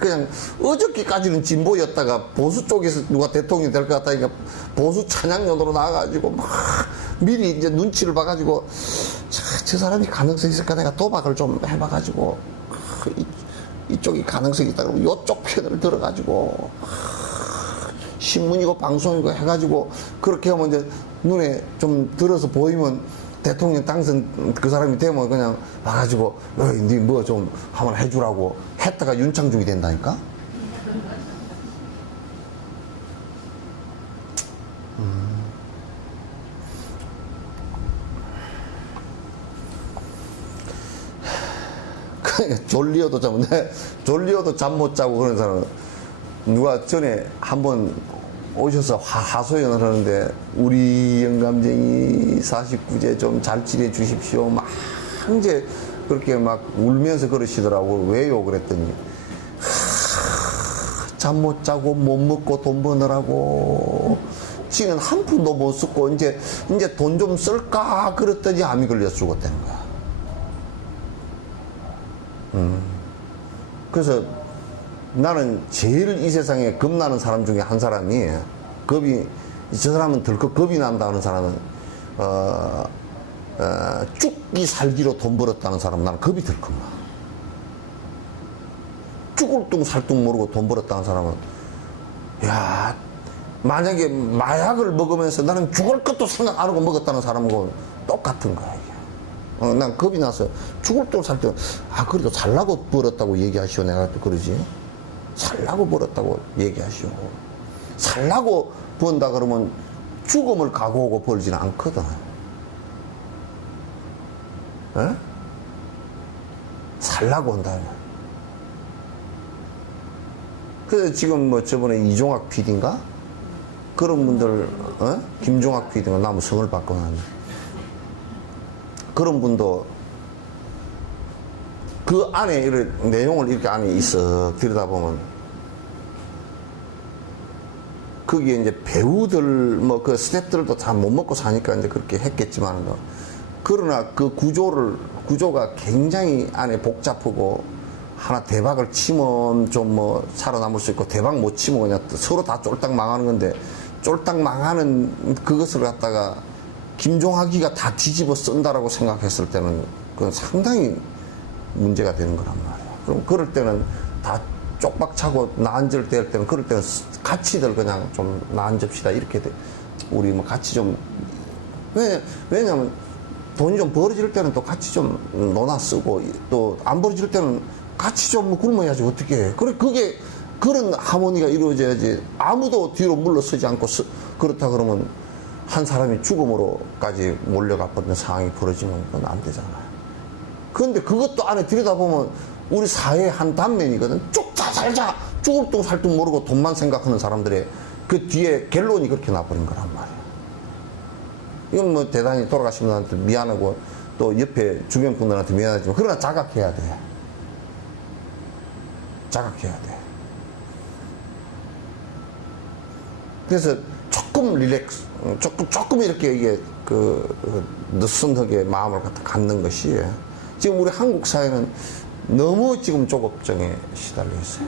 그냥 어저께까지는 진보였다가 보수 쪽에서 누가 대통령이 될 것 같다니까 보수 찬양연으로 나와가지고 막 미리 이제 눈치를 봐가지고 저 사람이 가능성이 있을까 내가 도박을 좀 해봐가지고 이쪽이 가능성이 있다 그러면 이쪽 편을 들어가지고 신문이고 방송이고 해가지고 그렇게 하면 이제 눈에 좀 들어서 보이면 대통령 당선 그 사람이 되면 그냥 와가지고 니 뭐 좀 한번 해주라고 했다가 윤창중이 된다니까. 졸리어도 잠 못 자고 그런 사람은 누가 전에 한번 오셔서 하소연을 하는데 우리 영감쟁이 49제 좀 잘 지내 주십시오 막 이제 그렇게 막 울면서 그러시더라고. 왜요? 그랬더니 잠 못 자고 못 먹고 돈 버느라고 지는 한 푼도 못 쓰고 이제 돈 좀 쓸까 그랬더니 암이 걸려서 죽었다는 거야. 그래서 나는 제일 이 세상에 겁나는 사람 중에 한 사람이 저 사람은 덜컥 겁이 난다 하는 사람은 죽기 살기로 돈 벌었다는 사람은 나는 겁이 덜컥 나. 죽을 둥 살 둥 모르고 돈 벌었다는 사람은 야 만약에 마약을 먹으면서 나는 죽을 것도 생각 안 하고 먹었다는 사람하고 똑같은 거야. 난 겁이 나서 죽을 둥 살 둥 그래도 살라고 벌었다고 얘기하시오. 내가 또 그러지. 살라고 벌었다고 얘기하시오. 살라고 번다 그러면 죽음을 각오하고 벌지는 않거든. 에? 살라고 한다. 그래서 지금 뭐 저번에 이종학 PD인가? 그런 분들, 김종학 PD인가? 나무 성을 바꿔놨네. 그런 분도 그 안에 내용을 이렇게 안에 있어 들여다보면 거기에 이제 배우들 뭐 그 스태프들도 다 못 먹고 사니까 이제 그렇게 했겠지만 그러나 그 구조가 굉장히 안에 복잡하고 하나 대박을 치면 좀 뭐 살아남을 수 있고 대박 못 치면 그냥 서로 다 쫄딱 망하는 건데 쫄딱 망하는 그것을 갖다가 김종학이가 다 뒤집어 쓴다라고 생각했을 때는 그건 상당히 문제가 되는 거란 말이야. 그럼 그럴 때는 다 쪽박 차고 나앉을 때 할 때는 그럴 때는 같이들 그냥 좀 나앉읍시다 이렇게 돼. 우리 뭐 같이 좀 왜냐면 돈이 좀 벌어질 때는 또 같이 좀 논아 쓰고 또 안 벌어질 때는 같이 좀 굶어야지 어떻게 해. 그게 그런 하모니가 이루어져야지. 아무도 뒤로 물러서지 않고 그렇다 그러면 한 사람이 죽음으로까지 몰려가 버리는 상황이 벌어지면 그건 안 되잖아요. 그런데 그것도 안에 들여다보면 우리 사회의 한 단면이거든. 죽자 살자 죽을 둥 살 둥 모르고 돈만 생각하는 사람들의 그 뒤에 결론이 그렇게 나버린 거란 말이야. 이건 뭐 대단히 돌아가신 분한테 미안하고 또 옆에 주변 분들한테 미안하지만 그러나 자각해야 돼. 자각해야 돼. 그래서 조금 릴렉스, 조금 이렇게 이게 느슨하게 마음을 갖는 것이 지금 우리 한국 사회는 너무 지금 조급증에 시달려 있어요.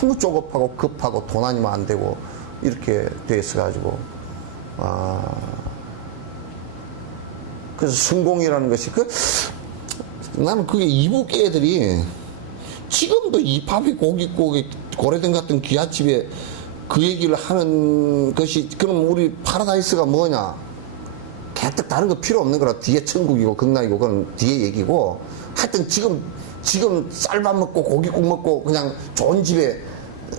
너무 조급하고 급하고 돈 아니면 안 되고 이렇게 돼 있어가지고 그래서 성공이라는 것이 나는 그게 이북 애들이 지금도 이 밥이 고래등 같은 귀하집에 그 얘기를 하는 것이 그럼 우리 파라다이스가 뭐냐? 개떡 다른 거 필요 없는 거라. 뒤에 천국이고 극락이고 그건 뒤에 얘기고 하여튼 지금 지금 쌀밥 먹고 고깃국 먹고 그냥 좋은 집에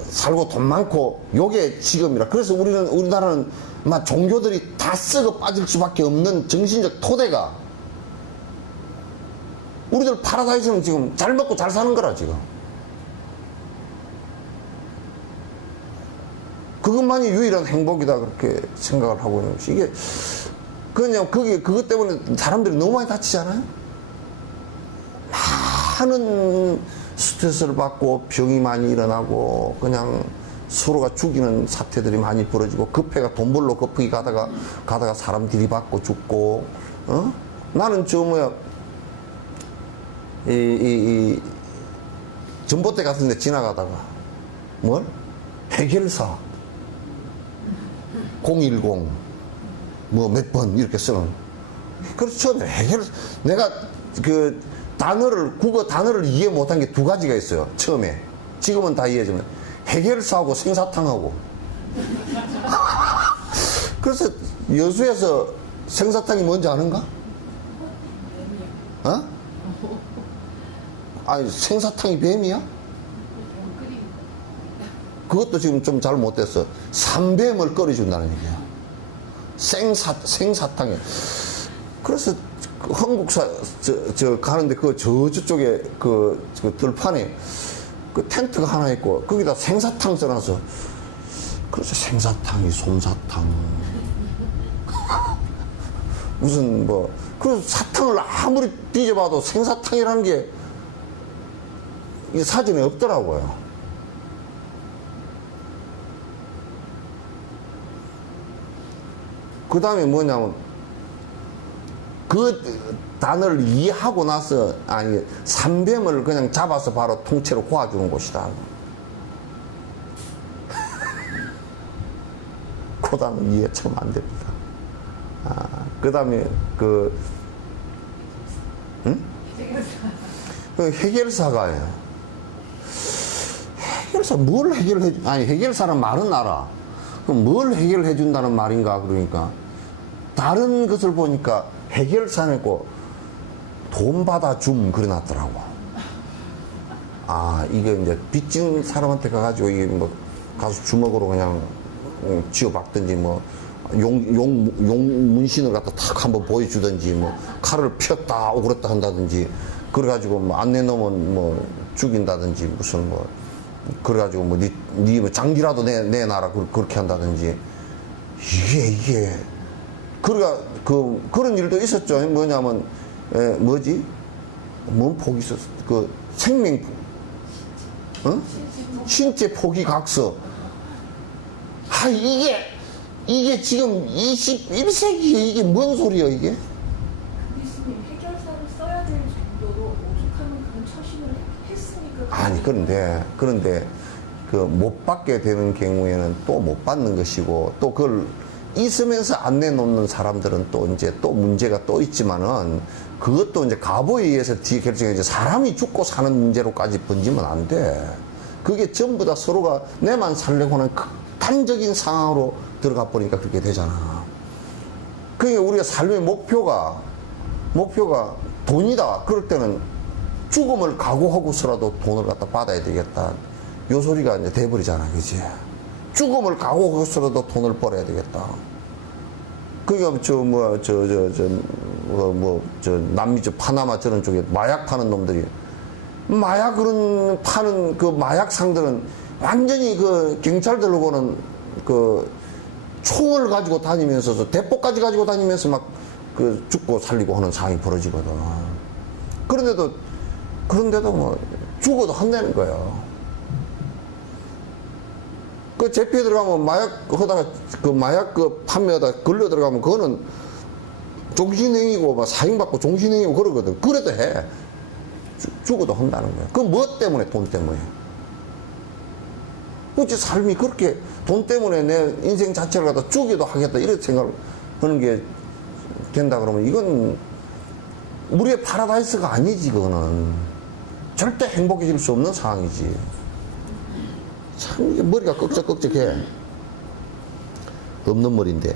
살고 돈 많고 요게 지금이라. 그래서 우리나라는 막 종교들이 다 썩어 빠질 수밖에 없는 정신적 토대가 우리들 파라다이스는 지금 잘 먹고 잘 사는 거라 지금. 그것만이 유일한 행복이다 그렇게 생각을 하고 있는 것이 이게 그냥 그것 때문에 사람들이 너무 많이 다치잖아요. 많은 스트레스를 받고 병이 많이 일어나고 그냥 서로가 죽이는 사태들이 많이 벌어지고 급해가 돈 벌러 급하게 가다가 사람 들이받고 죽고 나는 전봇대 같은 데 지나가다가 뭘? 해결사 010 뭐 몇 번 이렇게 쓰는. 그래서 처음에 내가 그 국어 단어를 이해 못한 게 두 가지가 있어요. 처음에. 지금은 다 이해하지만 해결사하고 생사탕하고. 그래서 여수에서 생사탕이 뭔지 아는가? 어? 아니 생사탕이 뱀이야? 그것도 지금 좀 잘 못됐어. 삼뱀을 끓여준다는 얘기야. 생사탕에. 그래서 한국사 가는데 저쪽에 그 들판에 그 텐트가 하나 있고 거기다 생사탕 써놔서 그래서 생사탕이 솜사탕 무슨 그 사탕을 아무리 뒤져봐도 생사탕이라는 게 이 사전에 없더라고요. 그 다음에 뭐냐면 그 단어를 이해하고 나서 아니 삼뱀을 그냥 잡아서 바로 통째로 구워주는 곳이다. 그 단어 이해 참 안 됩니다. 그 다음에 그 해결사가요. 해결사 뭘 해결해? 아니 해결사란 말은 알아. 그럼 뭘 해결해 준다는 말인가? 그러니까 다른 것을 보니까 해결사는고 돈 받아 줌 그래놨더라고. 이게 이제 빚진 사람한테 가가지고 이게 가서 주먹으로 그냥 쥐어박든지 용 문신을 갖다 탁 한번 보여주든지 칼을 폈다 오그랬다 한다든지 그래가지고 안 내놓으면 죽인다든지 무슨 그래가지고 니 장기라도 내놔라 그렇게 한다든지 이게 그러니까 그런 일도 있었죠. 뭐냐면 뭔 폭이 있었어? 그 생명 신체 포기 각서. 이게 지금 21세기에 이게 뭔 소리야 이게? 교수님 해결사를 써야 될 정도로 오죽하면 그런 처신을 했으니까. 아니 그런데 그 못 받게 되는 경우에는 또 못 받는 것이고 또 그걸 있으면서 안 내놓는 사람들은 또 이제 또 문제가 또 있지만은 그것도 이제 가보에 의해서 뒤에 결정해 이제 사람이 죽고 사는 문제로까지 번지면 안 돼. 그게 전부 다 서로가 내만 살려고 하는 극단적인 상황으로 들어가 버리니까 그렇게 되잖아. 그러니까 우리가 삶의 목표가 돈이다. 그럴 때는 죽음을 각오하고서라도 돈을 갖다 받아야 되겠다. 요 소리가 이제 돼버리잖아. 그지? 죽음을 각오하고서라도 돈을 벌어야 되겠다. 그러니까 남미 쪽 파나마 저런 쪽에 마약 파는 놈들이 파는 그 마약상들은 완전히 그 경찰들하고는 그 총을 가지고 다니면서 대포까지 가지고 다니면서 막 그 죽고 살리고 하는 상황이 벌어지거든. 그런데도 죽어도 혼내는 거예요. 그 제피에 들어가면 마약 판매하다 걸려 들어가면 그거는 종신행위고 막 사형받고 종신행위고 그러거든. 그래도 해. 죽어도 한다는 거야. 그 뭐 때문에? 돈 때문에. 어찌 삶이 그렇게 돈 때문에 내 인생 자체를 갖다 죽여도 하겠다 이렇게 생각을 하는 게 된다 그러면 이건 우리의 파라다이스가 아니지. 그거는 절대 행복해질 수 없는 상황이지. 참 이게 머리가 꺽적꺽적해. 없는 머리인데.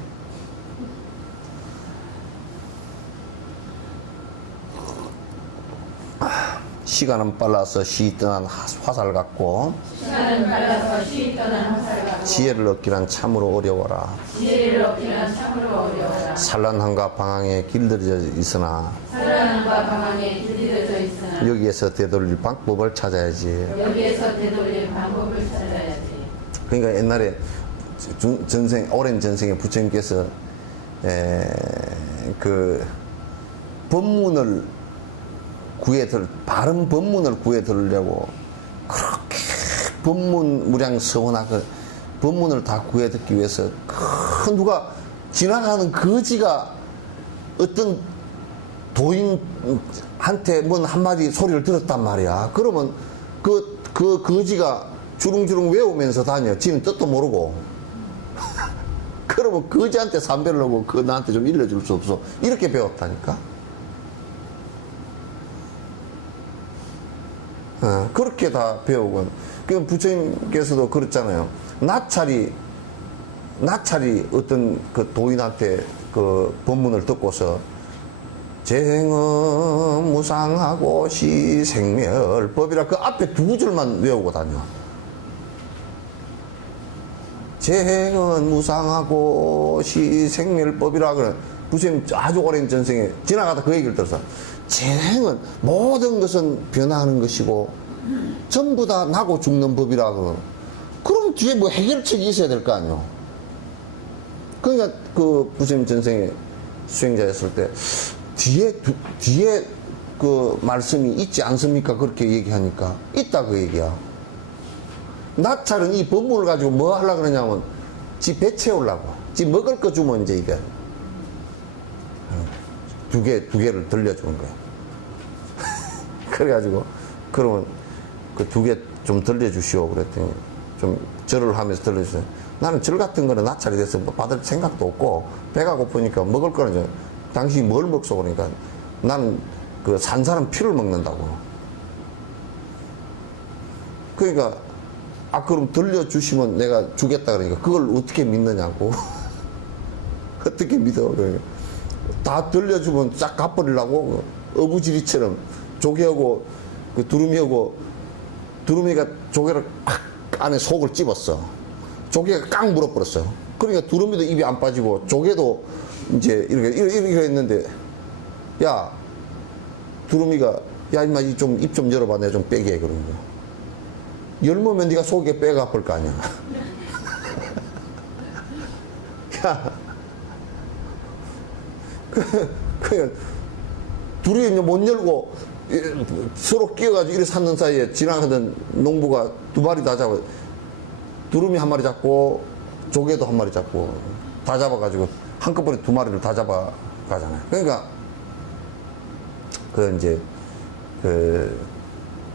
시간은 빨라서 시 떠난 화살 같고 시간은 빨라서 시 떠난 화살 같고 지혜를 얻기란 참으로 어려워라. 지혜를 얻기란 참으로 어려워라. 산란함과 방황에 길들여져 있으나 산란함과 방황에 길들여져 있으나 여기에서 되돌릴 방법을 찾아야지. 여기에서 되돌릴 방법을 찾아야지. 그러니까 옛날에 오랜 전생에 부처님께서 그 법문을 바른 법문을 구해 들으려고 그렇게 법문 무량 서원하고 법문을 다 구해 듣기 위해서 누가 지나가는 거지가 어떤 도인한테 뭔 한마디 소리를 들었단 말이야. 그러면 그 거지가 주릉주릉 외우면서 다녀. 지는 뜻도 모르고. 그러면 거지한테 삼배를 하고 그 나한테 좀 일러줄 수 없어. 이렇게 배웠다니까. 그렇게 다 배우고. 그 부처님께서도 그랬잖아요. 나찰이 어떤 그 도인한테 그 법문을 듣고서 재행은 무상하고 시생멸법이라 그 앞에 두 구절만 외우고 다녀. 재행은 무상하고 시생멸법이라 그래. 부처님 아주 오랜 전생에 지나가다 그 얘기를 들어서 재행은 모든 것은 변화하는 것이고 전부 다 나고 죽는 법이라 그러. 그럼 뒤에 뭐 해결책이 있어야 될 거 아니요. 그러니까 그 부처님 전생에 수행자였을 때 뒤에 그 말씀이 있지 않습니까? 그렇게 얘기하니까 있다 그 얘기야. 나찰은 이 법문을 가지고 뭐 하려고 그러냐면 지 배 채우려고. 지 먹을 거 주면 이제 이게 두 개를 들려주는 거야. 그래가지고 그러면 그 두 개 좀 들려주시오 그랬더니 좀 절을 하면서 들려주세요. 나는 절 같은 거는 나찰이 돼서 뭐 받을 생각도 없고 배가 고프니까 먹을 거는 이제 당신이 뭘 먹소 그러니까 나는 그 산 사람 피를 먹는다고. 그러니까 그럼 들려주시면 내가 주겠다 그러니까 그걸 어떻게 믿느냐고. 어떻게 믿어. 그러니까 다 들려주면 싹 갚아버리려고 어부지리처럼 조개하고 그 두루미가 조개를 팍 안에 속을 찝었어. 조개가 깡 물어버렸어요. 그러니까 두루미도 입이 안 빠지고 조개도 이제 이렇게 했는데 야 두루미가 야 임마 입 좀 열어봐 내가 좀 빼게 해 그러는 거야. 열면 네가 속에 빼가 아플 거 아니야. 야 그냥 둘이 이제 못 열고 서로 끼어가지고 이렇게 샀는 사이에 지나가던 농부가 두 마리 다 잡아 두루미 한 마리 잡고 조개도 한 마리 잡고 다 잡아가지고 한꺼번에 두 마리를 다 잡아가잖아요. 그러니까 그 이제 그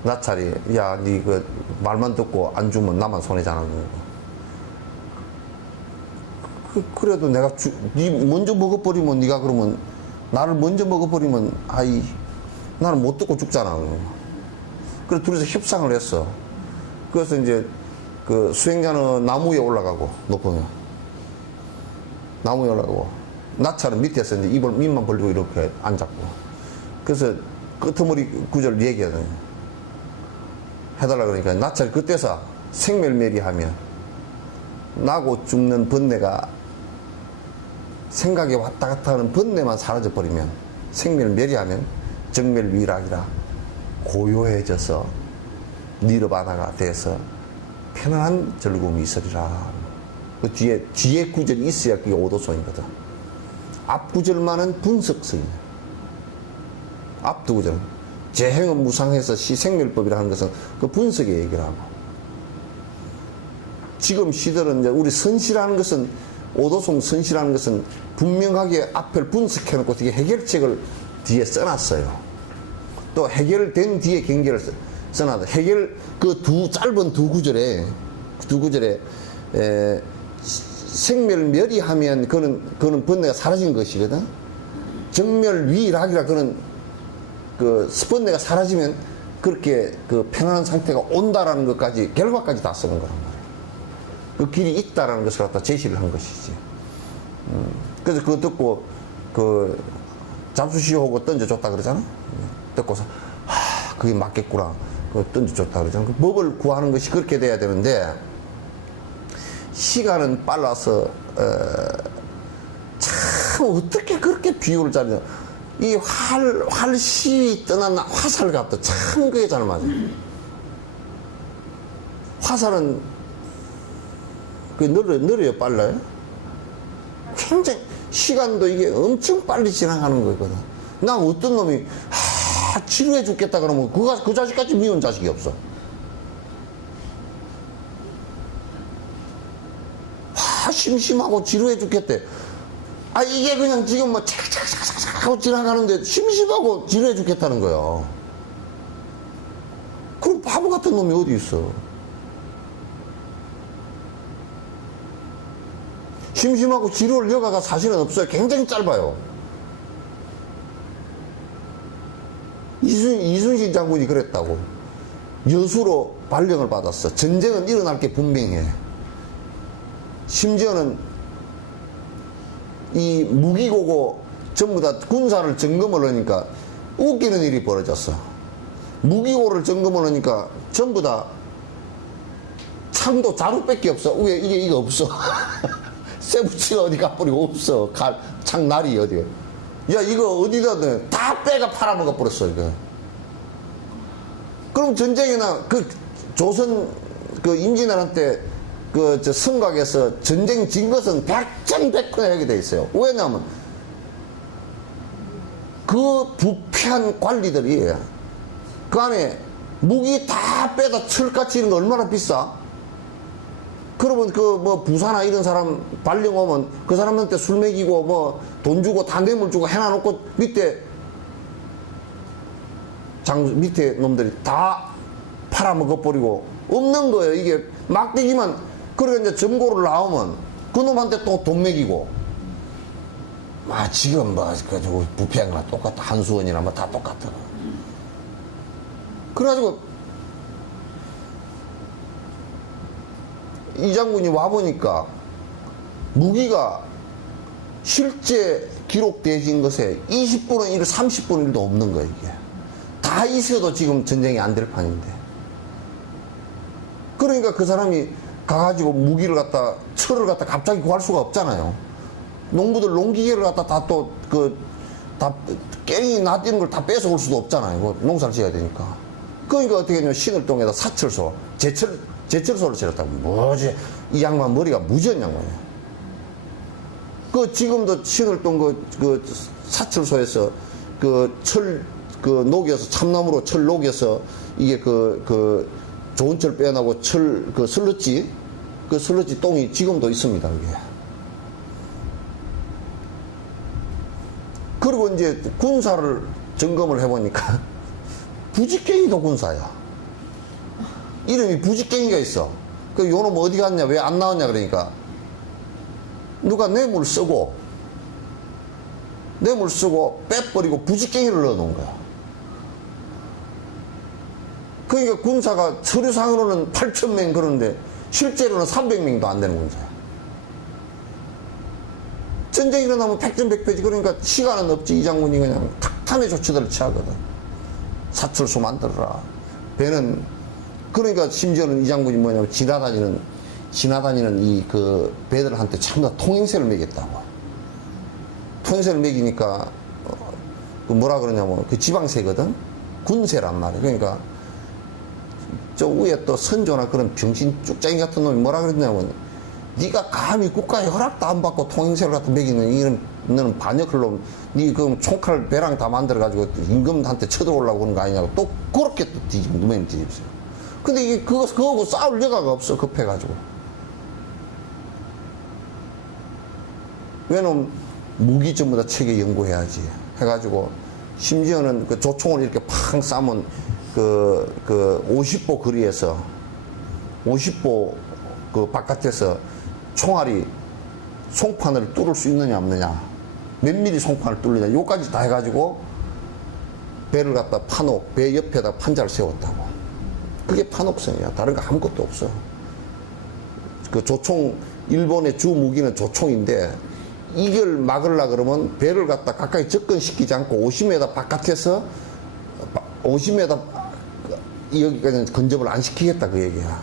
나찰이 야 니 그 말만 듣고 안 주면 나만 손해잖아. 그래도 내가 니 먼저 먹어버리면 니가 그러면 나를 먼저 먹어버리면 나는 못 듣고 죽잖아. 그래서 둘이서 협상을 했어. 그래서 이제 그 수행자는 나무 위에 올라가고 높으면 나무 위에 올라가고 나찰은 밑에서 이제 입만 벌리고 이렇게 앉았고. 그래서 끄트머리 구절 얘기하더니 해달라 그러니까 나찰이 그때서 생멸멸이하면 나고 죽는 번뇌가 생각에 왔다 갔다 하는 번뇌만 사라져버리면 생멸멸이하면 정멸위락이라 고요해져서 니르바나가 돼서 편안한 즐거움이 있으리라. 그 뒤에 구절이 있어야 그게 오도소이거든. 앞 구절만은 분석성이야. 앞 두 구절은 재행은 무상해서 시생멸법이라는 것은 그 분석의 얘기를 하고 지금 시들은 이제 우리 선시라는 것은 오도송 선시라는 것은 분명하게 앞을 분석해놓고 뒤에 해결책을 뒤에 써놨어요. 또 해결된 뒤에 경계를 써놨어. 그 짧은 두 구절에 생멸멸이하면 그는 번뇌가 사라진 것이거든. 정멸위락이라 그는 그 번뇌가 사라지면 그렇게 그 편안한 상태가 온다라는 것까지 결과까지 다 쓰는 거란 말이야. 그 길이 있다라는 것을 갖다 제시를 한 것이지. 그래서 그거 듣고 그 잡수시오 하고 던져줬다 그러잖아. 듣고서 그게 맞겠구나. 그 던져줬다 그러잖아. 그 법을 구하는 것이 그렇게 돼야 되는데, 시간은 빨라서, 참, 어떻게 그렇게 비유를 잘냐. 이 활시 떠난 화살 같다. 참, 그게 잘 맞아. 화살은, 느려요, 빨라요? 굉장히, 시간도 이게 엄청 빨리 지나가는 거거든. 난 어떤 놈이, 지루해 죽겠다 그러면 그 자식같이 미운 자식이 없어. 심심하고 지루해 죽겠대. 이게 그냥 지금 뭐 착착착착 하고 지나가는데 심심하고 지루해 죽겠다는 거야. 그럼 바보 같은 놈이 어디 있어? 심심하고 지루할 여가가 사실은 없어요. 굉장히 짧아요. 이순신 장군이 그랬다고. 여수로 발령을 받았어. 전쟁은 일어날 게 분명해. 심지어는 이 무기고고 전부 다 군사를 점검을 하니까 웃기는 일이 벌어졌어. 무기고를 점검을 하니까 전부 다 창도 자루밖에 없어. 왜 이게 없어. 쇠붙이가 어디 가버리고 없어. 창날이 어디에. 야, 이거 어디다든 다 빼가 팔아먹어 버렸어, 이거. 그럼 전쟁이나 조선 임진왜란 때 성곽에서 전쟁 진 것은 백전백패 하게 돼 있어요. 왜냐하면 그 부패한 관리들이 그 안에 무기 다 빼다 철같이 이런 거 얼마나 비싸? 그러면 부사나 이런 사람 발령 오면 그 사람한테 술 먹이고 돈 주고 다 뇌물 주고 해놔놓고 밑에 놈들이 다 팔아먹어버리고 없는 거예요. 이게 막대기만. 그러니까 이제 점고를 나오면 그 놈한테 또 돈 먹이고. 지금 부패한 거랑 똑같아. 한수원이나 다 똑같아. 그래가지고 이 장군이 와보니까 무기가 실제 기록되어진 것에 20분의 1, 30분의 1도 없는 거예요, 이게. 다 있어도 지금 전쟁이 안 될 판인데. 그러니까 그 사람이 가가지고 무기를 철을 갑자기 구할 수가 없잖아요. 농부들 농기계를 다 깽이 놔뛰는 걸 다 뺏어올 수도 없잖아요. 농사를 지어야 되니까. 그러니까 어떻게 했냐면 신을동에다 사철소, 제철소를 지었다고. 뭐지? 이 양반 머리가 무지한 양반이에요. 지금도 신을동 사철소에서 녹여서, 참나무로 철 녹여서 이게 좋은 철 빼어나고 슬러지 똥이 지금도 있습니다, 그게. 그리고 이제 군사를 점검을 해보니까 부지깽이도 군사야. 이름이 부지깽이가 있어. 요놈 어디 갔냐, 왜 안 나왔냐 그러니까 누가 뇌물 쓰고 빼버리고 부지깽이를 넣어놓은 거야. 그러니까 군사가 서류상으로는 8,000명 그러는데 실제로는 300명도 안 되는 군사야. 전쟁이 일어나면 백전백패지. 그러니까 시간은 없지. 이 장군이 그냥 탁탄의 조치들을 취하거든. 사철소 만들어라. 배는, 그러니까 심지어는 이 장군이 뭐냐면 지나다니는 배들한테 참나 통행세를 매겼다고. 통행세를 매기니까 뭐라 그러냐면 지방세거든. 군세란 말이야. 그러니까 저 위에 또 선조나 그런 병신 쭉장이 같은 놈이 뭐라 그랬냐면, 네가 감히 국가의 허락도 안 받고 통행세를 갖다 매기는 너는 반역할 놈, 네 그럼 총칼 배랑 다 만들어가지고 임금한테 쳐들어오려고 그런 거 아니냐고 또 그렇게 또 누명을 뒤집어요. 근데 이게 그거하고 싸울 여가가 없어. 급해가지고. 왜냐면 무기 전부 다 체계 연구해야지 해가지고, 심지어는 조총을 이렇게 팡 싸면 50보 거리에서 50보 바깥에서 총알이 송판을 뚫을 수 있느냐 없느냐, 몇 미리 송판을 뚫느냐, 요까지 다 해가지고 배를 갖다 배 옆에다 판자를 세웠다고. 그게 판옥선이야. 다른 거 아무것도 없어. 조총, 일본의 주 무기는 조총인데, 이걸 막으려 그러면 배를 갖다 가까이 접근시키지 않고 50m 바깥에서 50m 여기까지는 근접을 안 시키겠다 그 얘기야.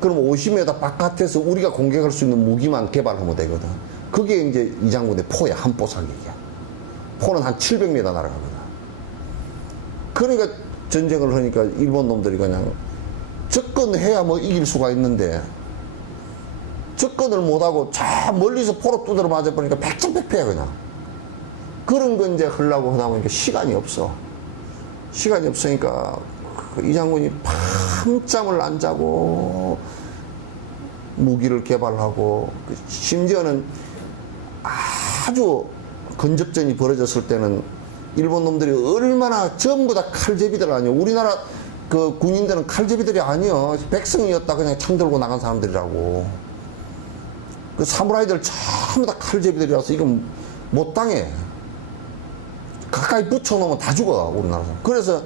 그럼 50m 바깥에서 우리가 공격할 수 있는 무기만 개발하면 되거든. 그게 이제 이 장군의 포야. 한 포사격이야. 포는 한 700m 날아가거든. 그러니까 전쟁을 하니까 일본 놈들이 그냥 접근해야 뭐 이길 수가 있는데 접근을 못하고 저 멀리서 포로 두드려 맞아버리니까 백전백패야 그냥. 그런 거 이제 하려고 하다 보니까 시간이 없어. 시간이 없으니까 이 장군이 밤잠을 안 자고 무기를 개발하고, 심지어는 아주 근접전이 벌어졌을 때는 일본 놈들이 얼마나 전부 다 칼제비들 아니요. 우리나라 그 군인들은 칼제비들이 아니요. 백성이었다 그냥 창 들고 나간 사람들이라고. 그 사무라이들 전부 다 칼제비들이라서 이건 못 당해. 가까이 붙여놓으면 다 죽어, 우리나라 사람. 그래서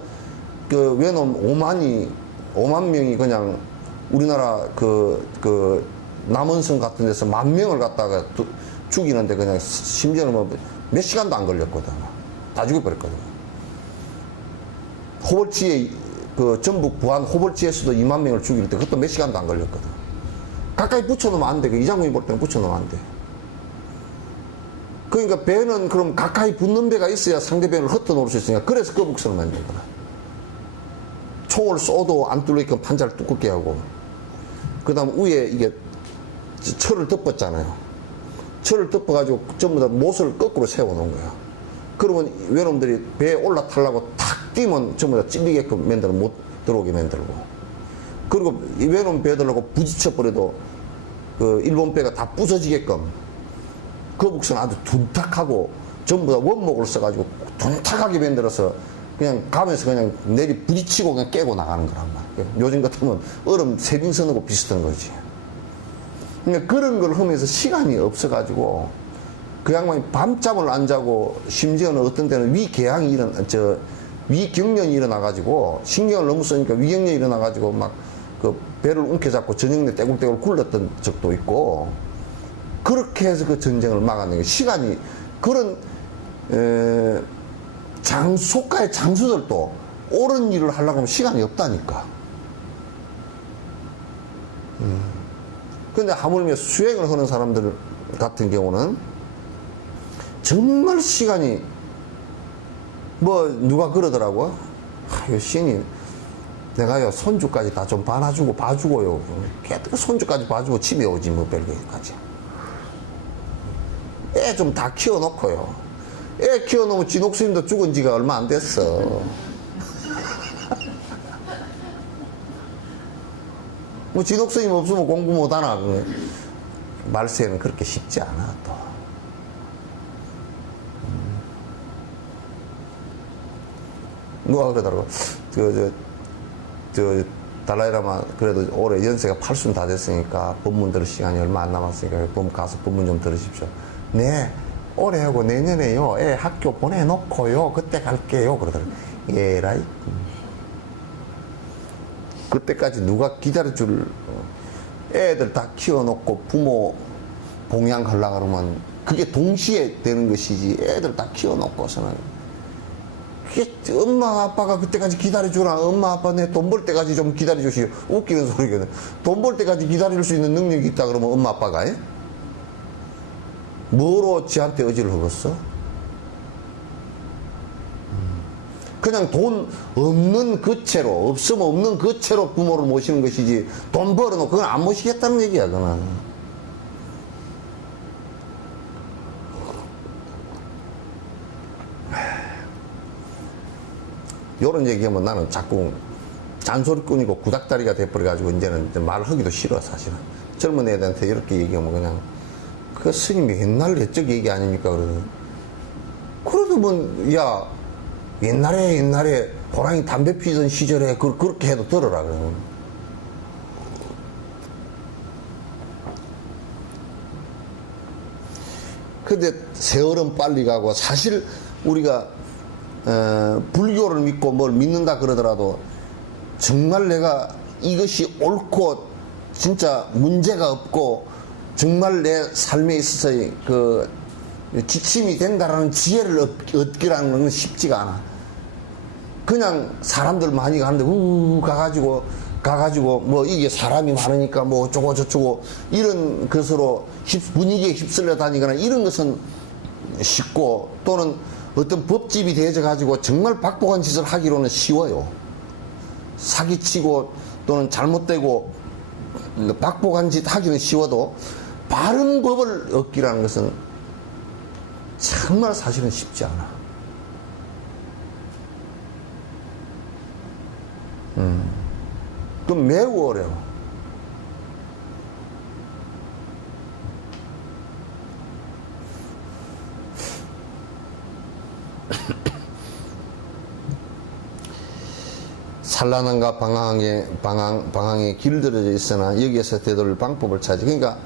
그 외놈 5만 명이 그냥 우리나라 그 남원성 같은 데서 10,000명을 갖다가 죽이는데 그냥 심지어는 뭐 몇 시간도 안 걸렸거든. 다 죽여버렸거든. 호벌지에 그 전북 부안 호벌지에서도 2만 명을 죽일 때 그것도 몇 시간도 안 걸렸거든. 가까이 붙여놓으면 안 돼. 그 이장군이 볼 때는 붙여놓으면 안 돼. 그러니까 배는 그럼 가까이 붙는 배가 있어야 상대 배를 흩어놓을 수 있으니까 그래서 거북선을 만든 거야. 총을 쏘도 안 뚫리게끔 판자를 두껍게 하고, 그 다음 위에 이게 철을 덮었잖아요. 철을 덮어가지고 전부 다 못을 거꾸로 세워놓은 거야. 그러면 외놈들이 배에 올라타려고 탁 뛰면 전부 다 찔리게끔 만들어 못 들어오게 만들고, 그리고 이 외놈 배들하고 부딪혀버려도 그 일본 배가 다 부서지게끔 거북선 아주 둔탁하고 전부 다 원목을 써가지고 둔탁하게 만들어서 그냥 가면서 그냥 내리 부딪히고 그냥 깨고 나가는 거란 말이야. 요즘 같으면 얼음 세빙선하고 비슷한 거지. 그러니까 그런 걸 하면서 시간이 없어가지고 그 양반이 밤잠을 안 자고, 심지어는 어떤 때는 위경련이 일어나가지고, 신경을 너무 쓰니까 위경련이 일어나가지고 막 그 배를 움켜잡고 저녁내 떼굴떼굴 굴렀던 적도 있고, 그렇게 해서 그 전쟁을 막아낸 게, 시간이, 그런 소가의 장수들도 옳은 일을 하려고 하면 시간이 없다니까. 근데 하물며 수행을 하는 사람들 같은 경우는 정말 시간이, 뭐 누가 그러더라고. 아유 신이 내가요 손주까지 다 좀 봐주고 봐주고요. 걔들 손주까지 봐주고 집에 오지 뭐 별거까지. 애 좀 다 키워놓고요. 애 키워놓으면 진옥스님도 죽은 지가 얼마 안 됐어. 뭐 진옥스님 없으면 공부 못하나. 말세는 그렇게 쉽지 않아 또. 누가 그러더라고. 달라이라마 그래도 올해 연세가 80 다 됐으니까 법문 들을 시간이 얼마 안 남았으니까 가서 법문 좀 들으십시오. 네, 올해하고 내년에요. 애 학교 보내놓고요. 그때 갈게요. 그러더라고. 예라이. 그때까지 누가 기다려줄, 애들 다 키워놓고 부모 봉양하려고 그러면 그게 동시에 되는 것이지, 애들 다 키워놓고서는. 그게 엄마 아빠가 그때까지 기다려주라. 엄마 아빠 내 돈 벌 때까지 좀 기다려주시오. 웃기는 소리거든. 돈 벌 때까지 기다릴 수 있는 능력이 있다 그러면 엄마 아빠가 해? 뭐로 지한테 의지를 하겠어? 그냥 돈 없는 그 채로, 없으면 없는 그 채로 부모를 모시는 것이지, 돈 벌어놓고 그건 안 모시겠다는 얘기야, 그건. 요런 얘기하면 나는 자꾸 잔소리꾼이고 구닥다리가 돼버려가지고 이제는 말하기도 싫어, 사실은. 젊은 애들한테 이렇게 얘기하면 그냥, 그 스님이 옛날 옛적 얘기 아닙니까? 그러더니. 그래도 뭐, 야, 옛날에 호랑이 담배 피던 시절에 그렇게 해도 들어라. 그러면. 근데 세월은 빨리 가고, 사실 우리가 불교를 믿고 뭘 믿는다 그러더라도 정말 내가 이것이 옳고 진짜 문제가 없고 정말 내 삶에 있어서 그 지침이 된다라는 지혜를 얻기라는 건 쉽지가 않아. 그냥 사람들 많이 가는데 가가지고 뭐 이게 사람이 많으니까 뭐 어쩌고 저쩌고 이런 것으로 분위기에 휩쓸려 다니거나 이런 것은 쉽고, 또는 어떤 법집이 되어져 가지고 정말 박복한 짓을 하기로는 쉬워요. 사기치고 또는 잘못되고 박복한 짓 하기는 쉬워도 바른 법을 얻기라는 것은 정말 사실은 쉽지 않아. 그건 매우 어려워. 산란함과 방황에 길들여져 있으나 여기에서 되돌릴 방법을 찾지. 그러니까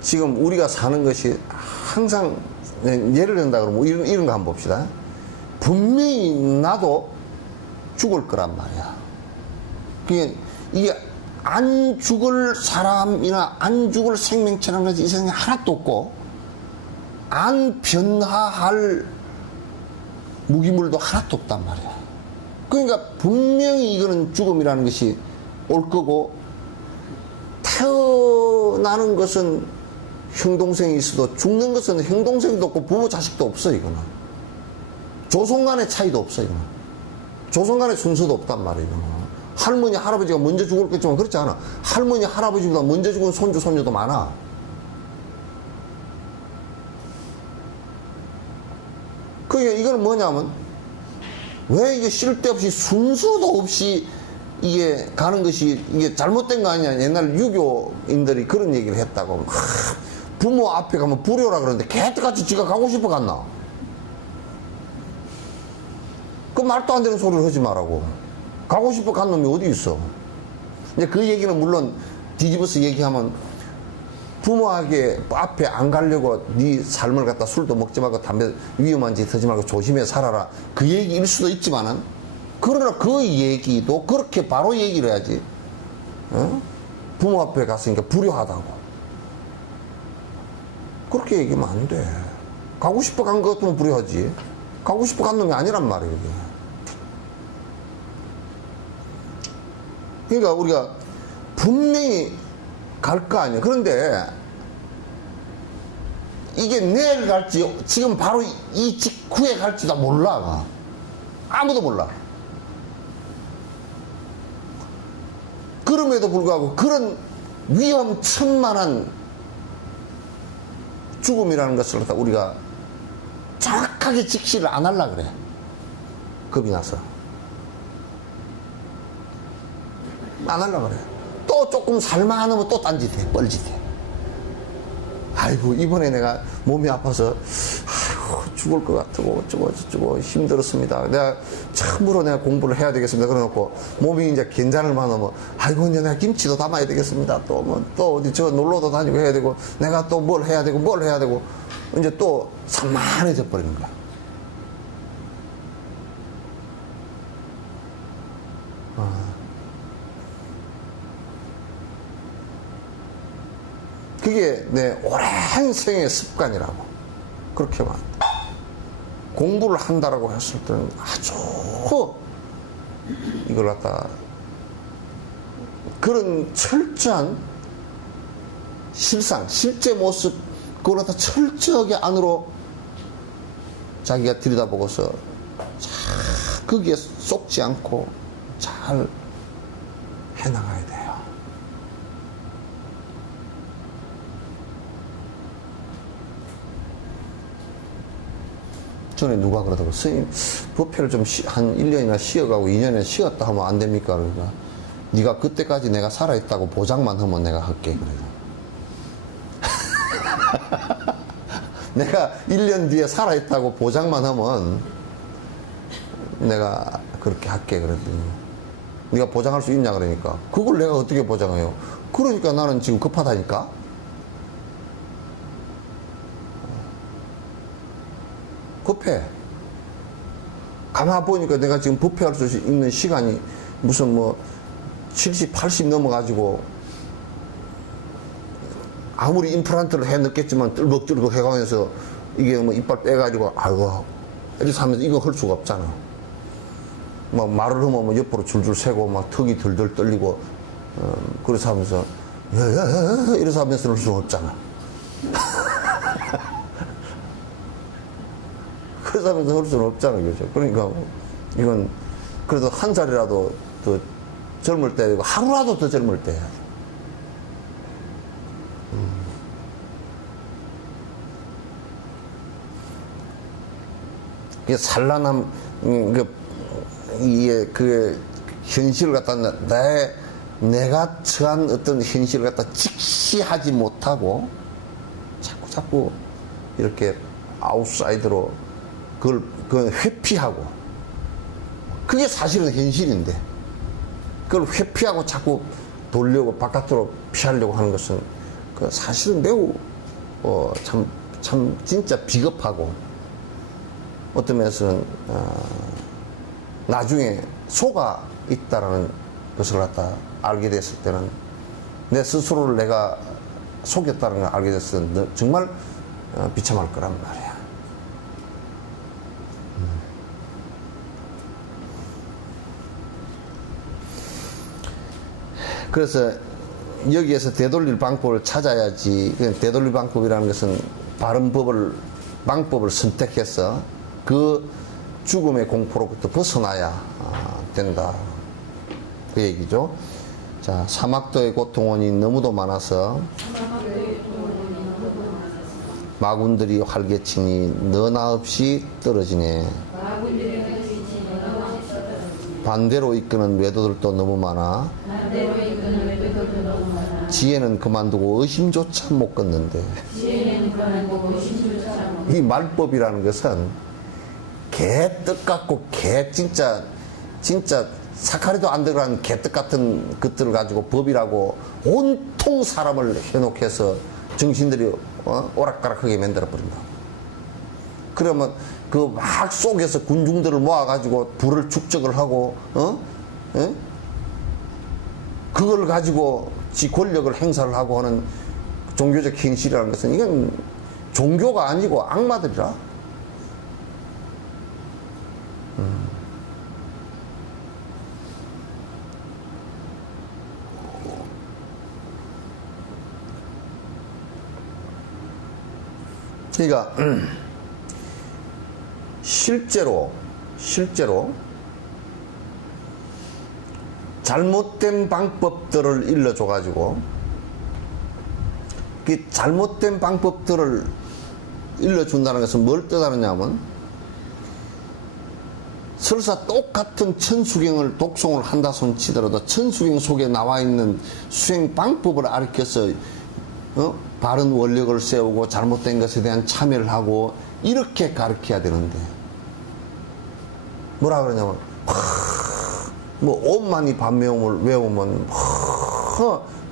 지금 우리가 사는 것이 항상, 예를 든다 그러면 이런 거 한번 봅시다. 분명히 나도 죽을 거란 말이야. 이게 안 죽을 사람이나 안 죽을 생명체라는 것이 이 세상에 하나도 없고, 안 변화할 무기물도 하나도 없단 말이야. 그러니까 분명히 이거는 죽음이라는 것이 올 거고, 태어나는 것은 형동생이 있어도 죽는 것은 형동생도 없고 부모 자식도 없어. 이거는 조선 간의 차이도 없어. 이거는 조선 간의 순서도 없단 말이에요. 할머니 할아버지가 먼저 죽었겠지만 그렇지 않아. 할머니 할아버지보다 먼저 죽은 손주 손녀도 많아. 그러니까 이건 뭐냐면, 왜 이게 쓸데없이 순서도 없이 이게 가는 것이 이게 잘못된 거 아니냐. 옛날 유교인들이 그런 얘기를 했다고. 부모 앞에 가면 불효라 그러는데 개떡같이 지가 가고 싶어 갔나? 그 말도 안 되는 소리를 하지 말라고. 가고 싶어 간 놈이 어디 있어? 이제 그 얘기는 물론 뒤집어서 얘기하면, 부모에게 앞에 안 가려고 네 삶을 갖다 술도 먹지 말고 담배 위험한 짓 하지 말고 조심해 살아라, 그 얘기일 수도 있지만은, 그러나 그 얘기도 그렇게 바로 얘기를 해야지. 어? 부모 앞에 갔으니까 불효하다고 그렇게 얘기하면 안 돼. 가고 싶어 간 것 같으면 불효하지. 가고 싶어 간 놈이 아니란 말이에요. 이게. 그러니까 우리가 분명히 갈 거 아니에요. 그런데 이게 내일 갈지 지금 바로 이 직후에 갈지도 몰라. 아무도 몰라. 그럼에도 불구하고 그런 위험천만한 죽음이라는 것을 갖다 우리가 정확하게 직시를 안 하려고 그래. 겁이 나서 안 하려고 그래. 또 조금 살만하면 또 딴짓해, 뻘짓해. 아이고 이번에 내가 몸이 아파서 아이고 죽을 것 같고 어쩌고 저쩌고 힘들었습니다. 내가 참으로 내가 공부를 해야 되겠습니다. 그래놓고 몸이 이제 괜찮을 만하면 아이고 이제 내가 김치도 담아야 되겠습니다. 또 뭐 또 어디 저 놀러도 다니고 해야 되고 내가 또 뭘 해야 되고 이제 또 산만해져 버리는 거야. 그게 내 오랜 생의 습관이라고. 그렇게 말. 공부를 한다라고 했을 때는 아주 이걸 갖다 그런 철저한 실제 모습 그걸 갖다 철저하게 안으로 자기가 들여다보고서 거기에 쏙지 않고 잘 해나가야 돼요. 전에 누가 그러더라고. 스님, 법회를 좀 한 1년이나 쉬어가고 2년이나 쉬었다 하면 안 됩니까? 그러니까 네가 그때까지 내가 살아있다고 보장만 하면 내가 할게. 그래요. 내가 1년 뒤에 살아있다고 보장만 하면 내가 그렇게 할게. 그랬더니 네가 보장할 수 있냐 그러니까 그걸 내가 어떻게 보장해요? 그러니까 나는 지금 급하다니까. 급해. 가만 보니까 내가 지금 부패할 수 있는 시간이 무슨 뭐 70, 80 넘어가지고 아무리 임플란트를 해 넣겠지만 뜰벅뜰벅 해가면서 이게 뭐 이빨 빼가지고 아이고 이렇게 하면서 이거 할 수가 없잖아. 뭐 말을 하면 뭐 옆으로 줄줄 새고 막 턱이 덜덜 떨리고 그래서 하면서 야야야 이래서 하면서 할 수는 없잖아. 그래서 하면서 할 수는 없잖아, 그죠? 그러니까 이건 그래도 한 살이라도 더 젊을 때, 하루라도 더 젊을 때 해야 돼. 이게 산란함, 이게 그 현실을 갖다 내가 처한 어떤 현실을 갖다 직시하지 못하고 자꾸 이렇게 아웃사이드로 그걸 회피하고 그게 사실은 현실인데 그걸 회피하고 자꾸 돌려고 바깥으로 피하려고 하는 것은 그 사실은 매우 참 진짜 비겁하고 어떤 면에서는 나중에 속아 있다라는 것을 갖다 알게 됐을 때는 내 스스로를 내가 속였다는 걸 알게 됐을 때 정말 비참할 거란 말이야. 그래서 여기에서 되돌릴 방법을 찾아야지. 되돌릴 방법이라는 것은 바른 방법을 선택해서 그 죽음의 공포로부터 벗어나야 된다. 그 얘기죠. 자, 사막도의 고통원이 너무도 많아서 마군들이 활개치니 너나 없이 떨어지네. 반대로 이끄는 외도들도 너무 많아. 지혜는 그만두고 의심조차 못 걷는데. 이 말법이라는 것은 개떡 같고 진짜 사카리도 안 들어간 개떡 같은 것들을 가지고 법이라고 온통 사람을 해놓고서 정신들이 오락가락하게 만들어 버린다. 그러면 그 막 속에서 군중들을 모아가지고 불을 축적을 하고 그걸 가지고 지 권력을 행사를 하고 하는 종교적 행실이라는 것은 이건 종교가 아니고 악마들이라. 그러니까 실제로 잘못된 방법들을 일러줘가지고 그 잘못된 방법들을 일러준다는 것은 뭘 뜻하느냐면 설사 똑같은 천수경을 독송을 한다 손 치더라도 천수경 속에 나와 있는 수행 방법을 가르쳐서 바른 원력을 세우고 잘못된 것에 대한 참여를 하고 이렇게 가르쳐야 되는데 뭐라 그러냐면 뭐 옷만이 반매음을 외우면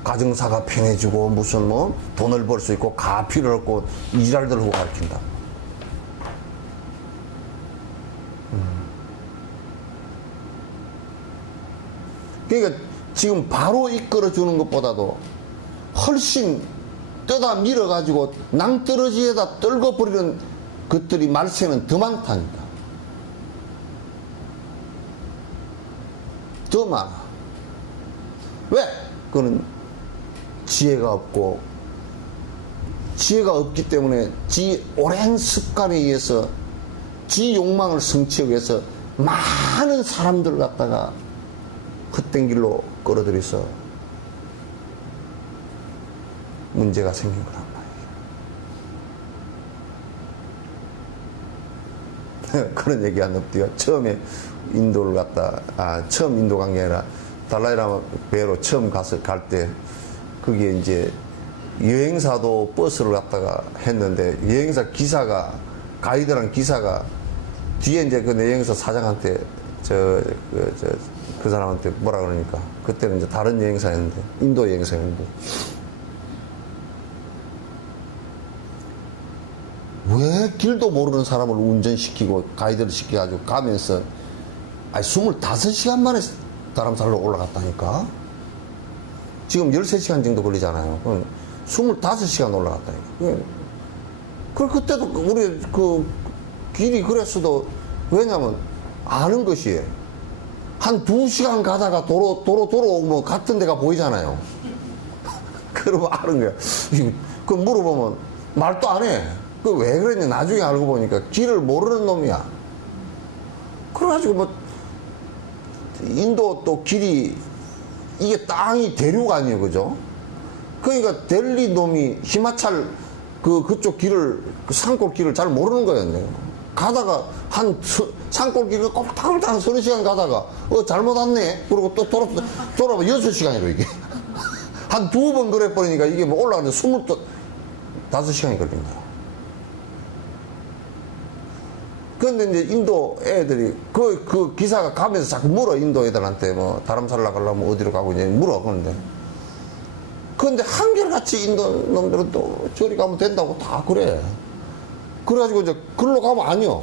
가정사가 편해지고 무슨 뭐 돈을 벌 수 있고 가피를 얻고 이지랄들 하고 가르친다. 그러니까 지금 바로 이끌어주는 것보다도 훨씬 떠다 밀어가지고 낭떠러지에다 떨궈버리는 것들이 말세는 더 많다니까. 더 많아. 왜? 그거는 지혜가 없고 지혜가 없기 때문에 지 오랜 습관에 의해서 지 욕망을 성취하기 위해서 많은 사람들을 갖다가 헛된 길로 끌어들여서 문제가 생긴 거란 말이에요. 그런 얘기 안 없디요. 처음에 인도를 처음 인도 간 게 아니라 달라이라마 배로 처음 갈 때 그게 이제 여행사도 버스를 갖다가 했는데 여행사 기사가 가이드랑 기사가 뒤에 이제 그 여행사 사장한테 그 사람한테 뭐라 그러니까 그때는 이제 다른 여행사였는데 인도 여행사였는데 왜 길도 모르는 사람을 운전시키고 가이드를 시켜가지고 가면서 25시간 만에 다람살로 올라갔다니까. 지금 13시간 정도 걸리잖아요. 그럼 25시간 올라갔다니까. 그때도 우리 그 길이 그랬어도 왜냐면 아는 것이에요. 한 2시간 가다가 도로 돌아오면 같은 데가 보이잖아요. 그러면 아는 거야. 그 물어보면 말도 안 해. 그 왜 그랬냐 나중에 알고 보니까 길을 모르는 놈이야. 그래가지고 뭐 인도 또 길이 이게 땅이 대륙 아니에요, 그죠? 그러니까 델리 놈이 히마찰 그쪽 길을 그 산골 길을 잘 모르는 거였네요. 가다가 산골 길을 꼴딱꼴딱 30시간 가다가 잘못 왔네. 그리고 또 돌아보면 6시간이로 이게 한 2번 그래 버리니까 이게 뭐 올라가는데 25시간이 걸립니다. 근데 이제 인도 애들이 그 기사가 가면서 자꾸 물어 인도 애들한테 뭐 다람 살라 가려면 어디로 가고 이제 물어. 그런데 한결같이 인도 놈들은 또 저리 가면 된다고 다 그래. 그래가지고 이제 글로 가면 아니요.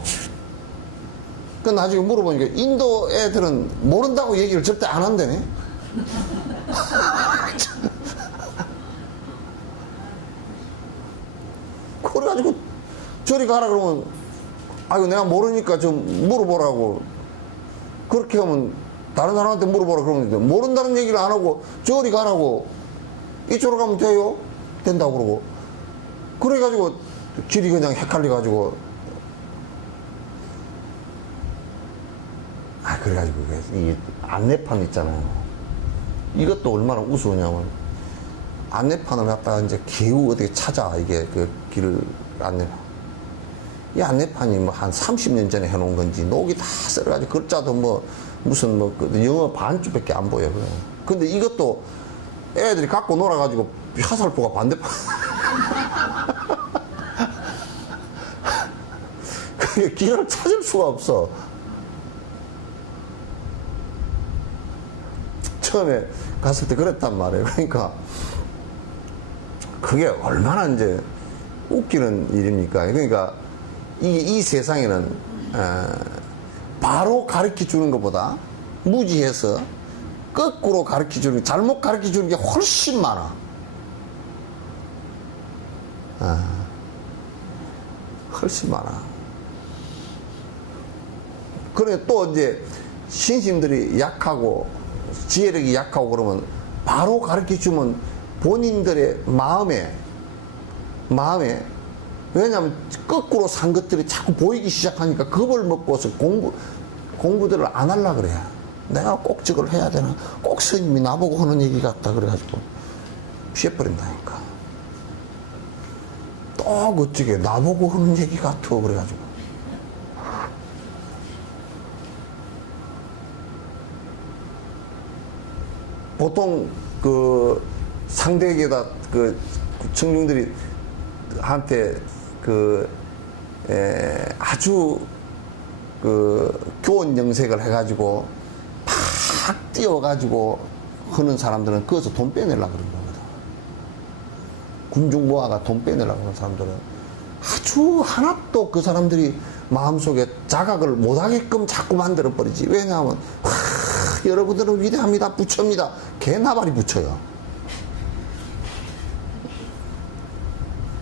그 나중에 물어보니까 인도 애들은 모른다고 얘기를 절대 안 한다네. 그래가지고 저리 가라 그러면 아이고 내가 모르니까 좀 물어보라고. 그렇게 하면 다른 사람한테 물어보라 그러면 모른다는 얘기를 안 하고 저리 가라고. 이쪽으로 가면 돼요? 된다고 그러고. 그래가지고 길이 그냥 헷갈려가지고 그래가지고 이 안내판 있잖아요. 이것도 얼마나 우스우냐면 안내판을 갖다가 이제 겨우 어떻게 찾아 이게 그 길 안내판. 이 안내판이 뭐 한 30년 전에 해놓은 건지 녹이 다 썰어가지고 글자도 뭐 무슨 뭐 영어 반쪽밖에 안 보여. 그래. 근데 이것도 애들이 갖고 놀아가지고 화살표가 반대판. 그게 길을 찾을 수가 없어. 처음에 갔을 때 그랬단 말이에요. 그러니까 그게 얼마나 이제 웃기는 일입니까? 그러니까 이 세상에는 바로 가르쳐 주는 것보다 무지해서 거꾸로 가르쳐 주는, 잘못 가르쳐 주는 게 훨씬 많아. 훨씬 많아. 그래 또 이제 신심들이 약하고 지혜력이 약하고 그러면 바로 가르쳐 주면 본인들의 마음에 왜냐하면 거꾸로 산 것들이 자꾸 보이기 시작하니까 겁을 먹고서 공부들을 안 하려고 그래. 내가 꼭 저걸 해야 되나? 꼭 스님이 나보고 하는 얘기 같다. 그래가지고 피해버린다니까. 또 그쪽에 나보고 하는 얘기 같아. 그래가지고. 보통 그 상대에게다 그 청중들이 한테 아주 교원 영색을 해가지고 팍 띄워가지고 하는 사람들은 거기서 돈 빼내려고 그러는 거거든. 군중 모아가 돈 빼내려고 하는 사람들은 아주 하나도 그 사람들이 마음속에 자각을 못하게끔 자꾸 만들어버리지. 왜냐하면 여러분들은 위대합니다. 부처입니다. 개나발이 부처요.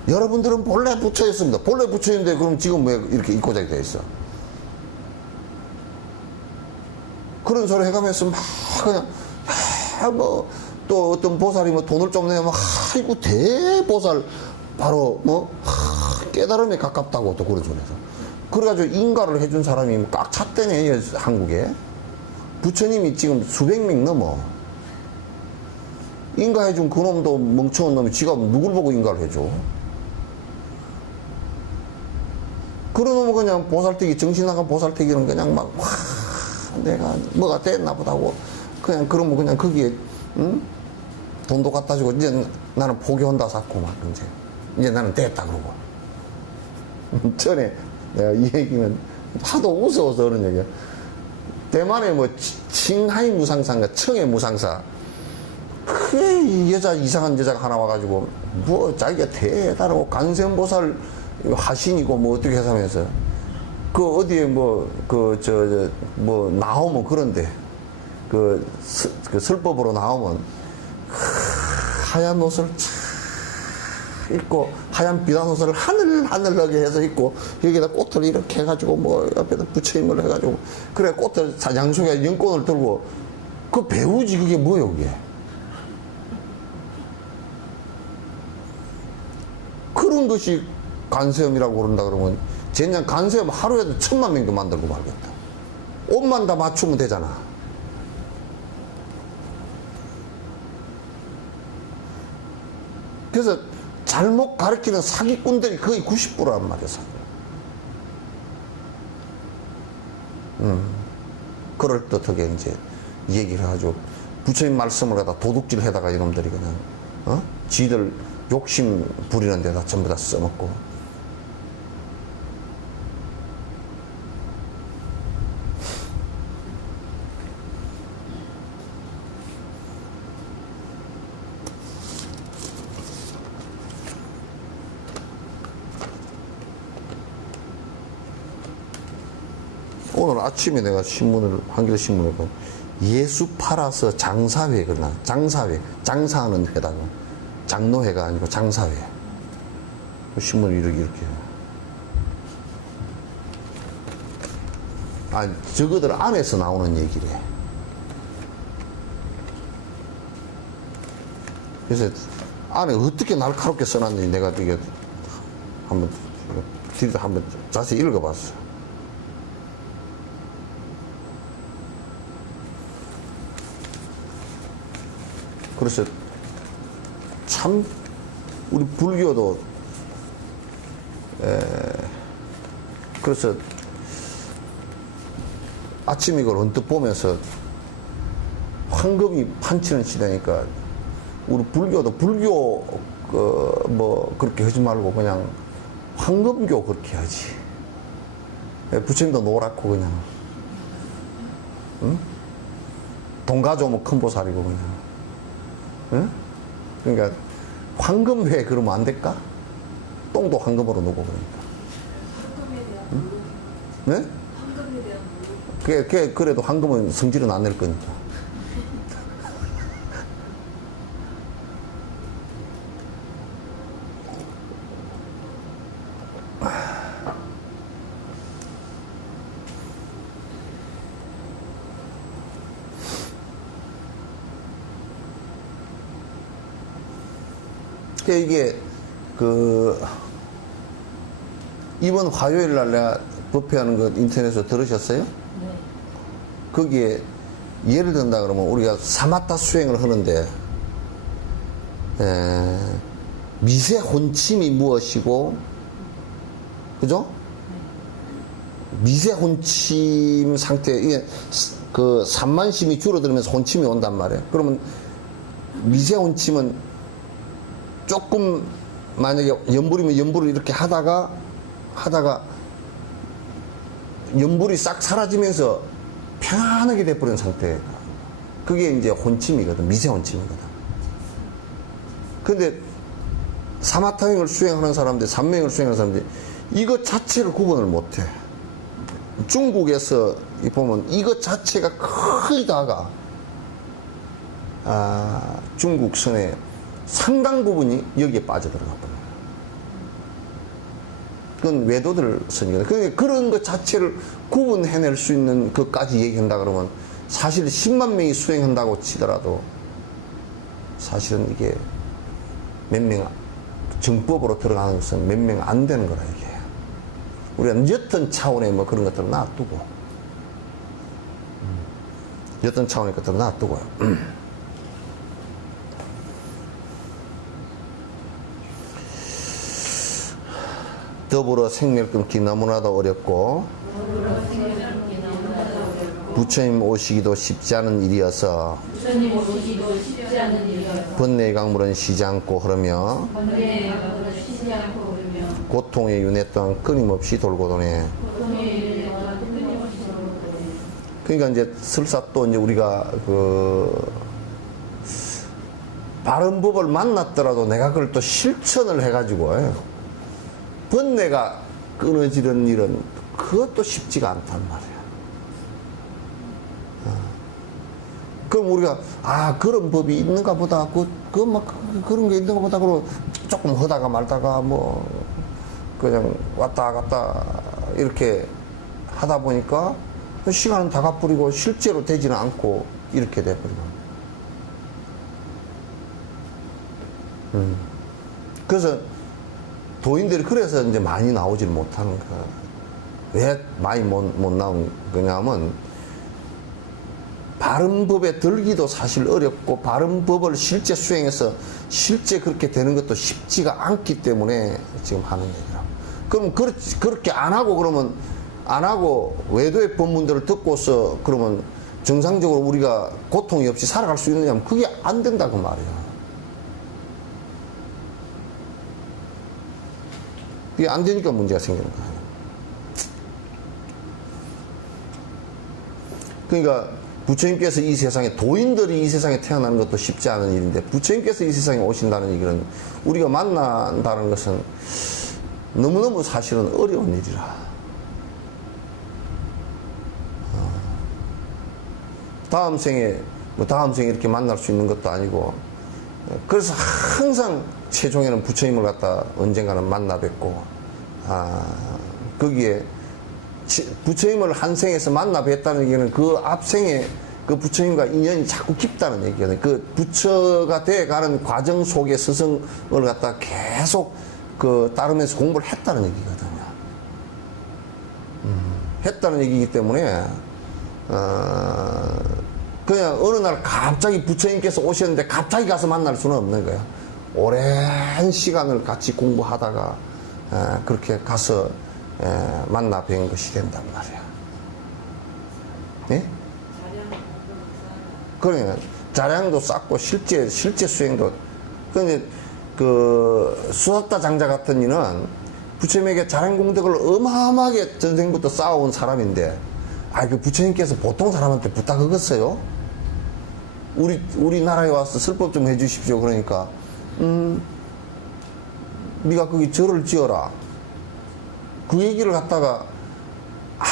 여러분들은 본래 부처였습니다. 본래 부처인데 그럼 지금 왜 이렇게 입고자기 되어 있어? 그런 소리 해가면서 막 그냥 뭐 또 어떤 보살이 뭐 돈을 좀 내면 아이고 대보살 바로 뭐 깨달음에 가깝다고 또 그런 소리에서 그래가지고 인가를 해준 사람이 꽉 찼대네 한국에. 부처님이 지금 수백 명 넘어. 인가해준 그놈도 멍청한 놈이 지가 누굴 보고 인가를 해줘. 그런 놈은 그냥 보살태기, 정신 나간 보살태기는 그냥 막, 내가 뭐가 됐나 보다고. 그냥 그러면 그냥 거기에, 응? 돈도 갖다 주고, 이제 나는 포기한다 샀고, 막, 이제 나는 됐다 그러고. 전에 내가 이 얘기는 하도 무서워서 그런 얘기야. 대만에 뭐, 칭하이 무상사인가, 청해 무상사. 그 여자, 이상한 여자가 하나 와가지고, 뭐, 자기가 대단하고 관세음보살 화신이고, 뭐, 어떻게 해서면서, 그, 어디에 뭐, 뭐, 나오면 그런데, 그 설법으로 나오면, 하얀 옷을 있고 하얀 비단옷을 하늘하늘하게 해서 입고 여기다 꽃을 이렇게 해가지고 뭐 옆에다 부처임을 해가지고 그래 꽃을 양손에 연꽃을 들고 그 배우지 그게 뭐예요 그게. 그런 것이 간세음이라고 그런다 그러면 젠장 간세음 하루에도 1000만 명도 만들고 말겠다. 옷만 다 맞추면 되잖아. 그래서 잘못 가르치는 사기꾼들이 거의 90%란 말이야. 그럴듯하게 이제 얘기를 하죠. 부처님 말씀을 갖다 도둑질 해다가 이놈들이 그냥 지들 욕심 부리는 데다 전부 다 써먹고. 오늘 아침에 내가 신문을 한겨레신문을 보면 예수 팔아서 장사회 그러나 장사회 장사하는 회다 장로회가 아니고 장사회 신문을 이렇게 아 저거들 안에서 나오는 얘기래. 그래서 안에 어떻게 날카롭게 써놨는지 내가 이게 한번 뒤에서 한번 자세히 읽어봤어. 그래서 참 우리 불교도 그래서 아침 이걸 언뜻 보면서 황금이 판치는 시대니까 우리 불교도 불교 뭐 그렇게 하지 말고 그냥 황금교 그렇게 하지. 부처님도 노랗고 그냥 응? 돈 가져오면 큰 보살이고 그냥. 응? 그러니까 황금회 그러면 안 될까? 똥도 황금으로 놓고 그러니까. 황금에 대한 응? 모욕. 네? 황금에 대한 모욕. 그래도 황금은 성질은 안 낼 거니까. 이게 이번 화요일 날 내가 법회하는 거 인터넷에서 들으셨어요? 네. 거기에 예를 든다 그러면 우리가 사마타 수행을 하는데 미세 혼침이 무엇이고 그죠? 미세 혼침 상태 이게 그 산만심이 줄어들면서 혼침이 온단 말이에요. 그러면 미세 혼침은 조금 만약에 염불이면 염불을 이렇게 하다가 염불이 싹 사라지면서 편안하게 돼버린 상태. 그게 이제 혼침이거든. 미세 혼침이거든. 근데 사마타행을 수행하는 사람들, 삼명을 수행하는 사람들이 이것 자체를 구분을 못해. 중국에서 보면 이것 자체가 거의 다가 중국 선의 상당 부분이 여기에 빠져들어가 버려요. 그건 외도들 선이거든요. 그러니까 그런 것 자체를 구분해낼 수 있는 것까지 얘기한다 그러면 사실 10만 명이 수행한다고 치더라도 사실은 이게 몇 명, 정법으로 들어가는 것은 몇 명 안 되는 거라 이게. 우리가 여튼 차원의 뭐 그런 것들을 놔두고 여튼 차원의 것들을 놔두고요. 더불어 생멸 끊기 너무나도 어렵고 부처님 오시기도 쉽지 않은 일이어서 부처님 오시기도 쉽지 않은 일이어서 번뇌의 강물은 쉬지 않고 흐르며 번뇌의 강물은 쉬지 않고 흐르며 고통의 윤회 또한 끊임없이 돌고 도네. 고통의 윤회 또한 끊임없이 돌고 도네. 그러니까 이제 설사 또 이제 우리가 바른 법을 만났더라도 내가 그걸 또 실천을 해가지고 번뇌가 끊어지는 일은 그것도 쉽지가 않단 말이야. 그럼 우리가 그런 법이 있는가 보다 그런 게 있는가 보다 그러고 조금 하다가 말다가 뭐 그냥 왔다 갔다 이렇게 하다 보니까 시간은 다 가버리고 실제로 되지는 않고 이렇게 돼버리고. 그래서 도인들이 그래서 이제 많이 나오질 못하는 거야. 왜 많이 못 나온 거냐면 바른 법에 들기도 사실 어렵고 바른 법을 실제 수행해서 실제 그렇게 되는 것도 쉽지가 않기 때문에 지금 하는 얘기라. 그럼 그렇게 안 하고 그러면 안 하고 외도의 법문들을 듣고서 그러면 정상적으로 우리가 고통이 없이 살아갈 수 있느냐면 그게 안 된다고 말이야. 그게 안 되니까 문제가 생기는 거예요. 그러니까 부처님께서 이 세상에 도인들이 이 세상에 태어나는 것도 쉽지 않은 일인데 부처님께서 이 세상에 오신다는 얘기는 우리가 만난다는 것은 너무너무 사실은 어려운 일이라. 다음 생에 이렇게 만날 수 있는 것도 아니고 그래서 항상 최종에는 부처님을 갖다 언젠가는 만나 뵙고 거기에 부처님을 한 생에서 만나 뵀다는 얘기는 그 앞생에 그 부처님과 인연이 자꾸 깊다는 얘기거든요. 그 부처가 돼가는 과정 속에 스승을 갖다 계속 따르면서 공부를 했다는 얘기거든요. 했다는 얘기이기 때문에 그냥 어느 날 갑자기 부처님께서 오셨는데 갑자기 가서 만날 수는 없는 거예요. 오랜 시간을 같이 공부하다가 그렇게 가서 만나 뵌 것이 된단 말이야. 예? 그러니까 자량도 쌓고 실제 수행도. 근데 수사다 장자 같은 이는 부처님에게 자량 공덕을 어마어마하게 전생부터 쌓아온 사람인데 그 부처님께서 보통 사람한테 부탁하겠어요? 우리나라에 와서 설법 좀 해주십시오. 그러니까 네가 거기 절을 지어라. 그 얘기를 갖다가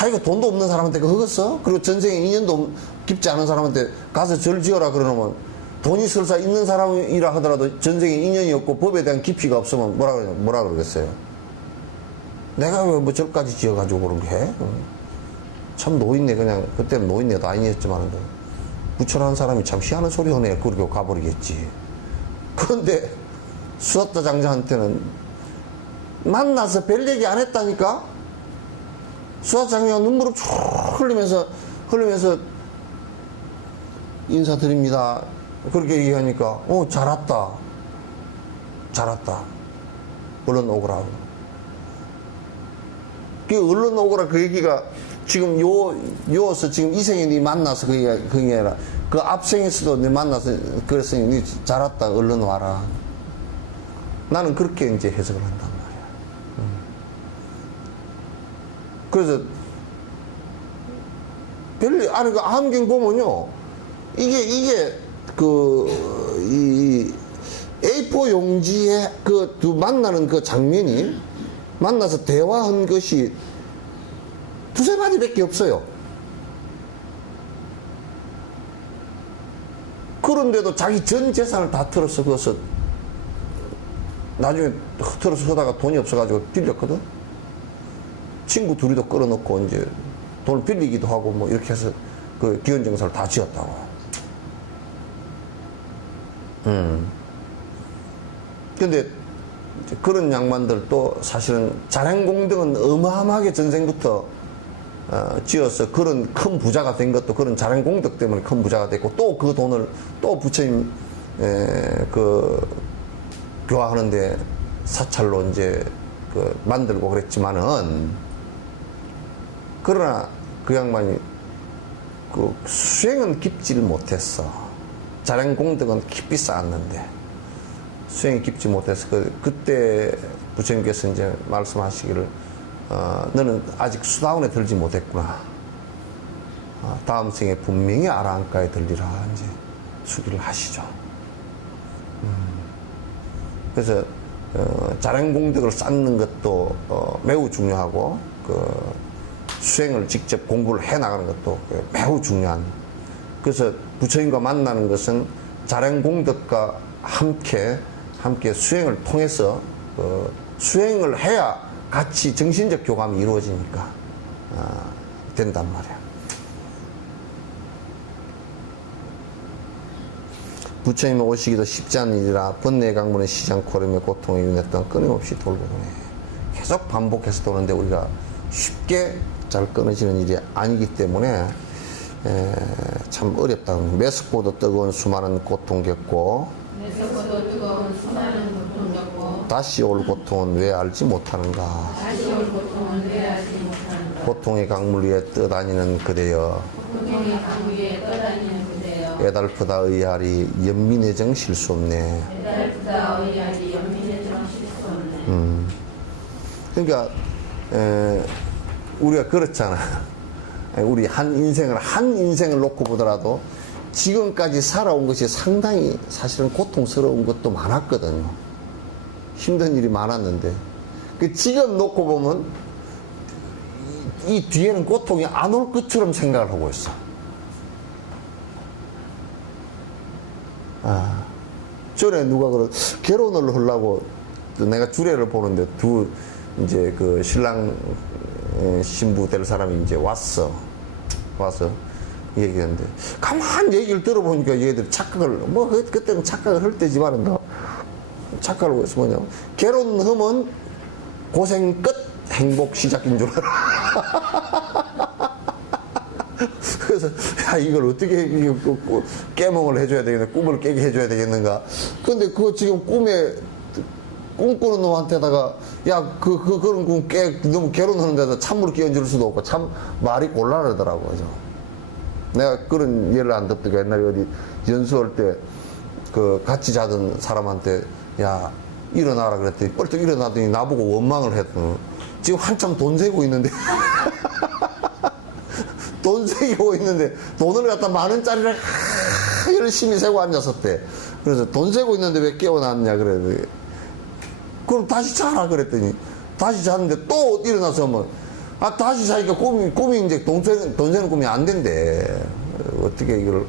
이거 돈도 없는 사람한테 그거 하겠어? 그리고 전생에 인연도 깊지 않은 사람한테 가서 절 지어라 그러면 돈이 설사 있는 사람이라 하더라도 전생에 인연이 없고 법에 대한 깊이가 없으면 뭐라 그러겠어요? 내가 왜 뭐 절까지 지어가지고 그런 게 해? 참 노인네. 그냥 그때는 노인네도 아니었지만 부처라는 사람이 참 희한한 소리 하네. 그렇게 가버리겠지. 그런데 수사다 장자한테는 만나서 별 얘기 안 했다니까? 수사다 장자가 눈물을 쭉 흘리면서 인사드립니다. 그렇게 얘기하니까 잘 왔다. 얼른 오거라. 얼른 오거라 그 얘기가 지금 요서 지금 이 생에 니 만나서 그게 아니라 그 앞생에서도 니 만나서 그랬으니 니 잘 왔다. 얼른 와라. 나는 그렇게 이제 해석을 한단 말이야. 그래서 그 안경 보면요. 이게 이 A4 용지에 두 만나는 그 장면이 만나서 대화한 것이 두세 마디밖에 없어요. 그런데도 자기 전 재산을 다 털어서 그것을 나중에 털어서 하다가 돈이 없어가지고 빌렸거든. 친구 둘이도 끌어놓고 이제 돈을 빌리기도 하고 뭐 이렇게 해서 그 기원정사를 다 지었다고. 근데 그런 양반들도 사실은 자량공덕은 어마어마하게 전생부터 지어서 그런 큰 부자가 된 것도 그런 자량공덕 때문에 큰 부자가 됐고 또 그 돈을 또 부처님 교화하는데 사찰로 이제 만들고 그랬지만은 그러나 그 양반이 수행은 깊지를 못했어. 자량공덕은 깊이 쌓았는데 수행이 깊지 못해서 그때 부처님께서 이제 말씀하시기를 너는 아직 수다원에 들지 못했구나. 다음 생에 분명히 아라한가에 들리라 이제 수기를 하시죠. 그래서 자량공덕을 쌓는 것도 매우 중요하고 수행을 직접 공부를 해 나가는 것도 매우 중요한. 그래서 부처님과 만나는 것은 자량공덕과 함께 함께 수행을 통해서 수행을 해야 같이 정신적 교감이 이루어지니까 된단 말이야. 부처님이 오시기도 쉽지 않은 일이라 번뇌 강문의 시장 코름에 고통에 윤했던 끊임없이 돌고 도네. 계속 반복해서 도는데 우리가 쉽게 잘 끊어지는 일이 아니기 때문에 참 어렵다. 매섭고도 뜨거운 수많은 고통 겪고 매섭고도 뜨거운 수많은 고통 겪고 다시 올 고통은 왜 알지 못하는가. 다시 올 고통은 왜 알지 못하는가. 고통의 강물 위에 떠다니는 그대여 고통의 강 위에 떠다니는 그대여 애달프다 의아리 연민의정 실수 없네. 애달프다 의아리 연민의정 실수 없네. 그러니까 우리가 그렇잖아. 우리 한 인생을 놓고 보더라도 지금까지 살아온 것이 상당히 사실은 고통스러운 것도 많았거든요. 힘든 일이 많았는데 그 지금 놓고 보면 이 뒤에는 고통이 안 올 것처럼 생각을 하고 있어. 전에 누가 결혼을 하려고 내가 주례를 보는데 이제 그 신랑 신부 될 사람이 이제 와서 얘기했는데 가만 얘기를 들어보니까 얘들이 착각을 그때는 착각을 할 때지만은 더 착각을 하고 있어. 뭐냐, 결혼하면 고생 끝 행복 시작인 줄 알아. 그래서 야, 이걸 어떻게 깨몽을 해줘야 되겠나, 꿈을 깨게 해줘야 되겠는가. 근데 그거 지금 꿈꾸는 놈한테다가 야 그런 꿈 너무 결혼하는 데다 찬물을 끼얹을 수도 없고 참 말이 곤란하더라고. 그죠? 내가 그런 예를 안 듣다가 옛날에 어디 연수할 때 그 같이 자던 사람한테 야 일어나라 그랬더니 뻘떡 일어나더니 나보고 원망을 했던. 지금 한참 돈 세고 있는데 돈 세고 있는데 돈을 갖다 10,000원짜리를 열심히 세고 앉았었대. 그래서 돈 세고 있는데 왜 깨어났냐 그래. 그럼 다시 자라 그랬더니 다시 자는데 또 일어나서 뭐 다시 자니까 꿈이 이제 돈 세는 꿈이 안 된대. 어떻게 이걸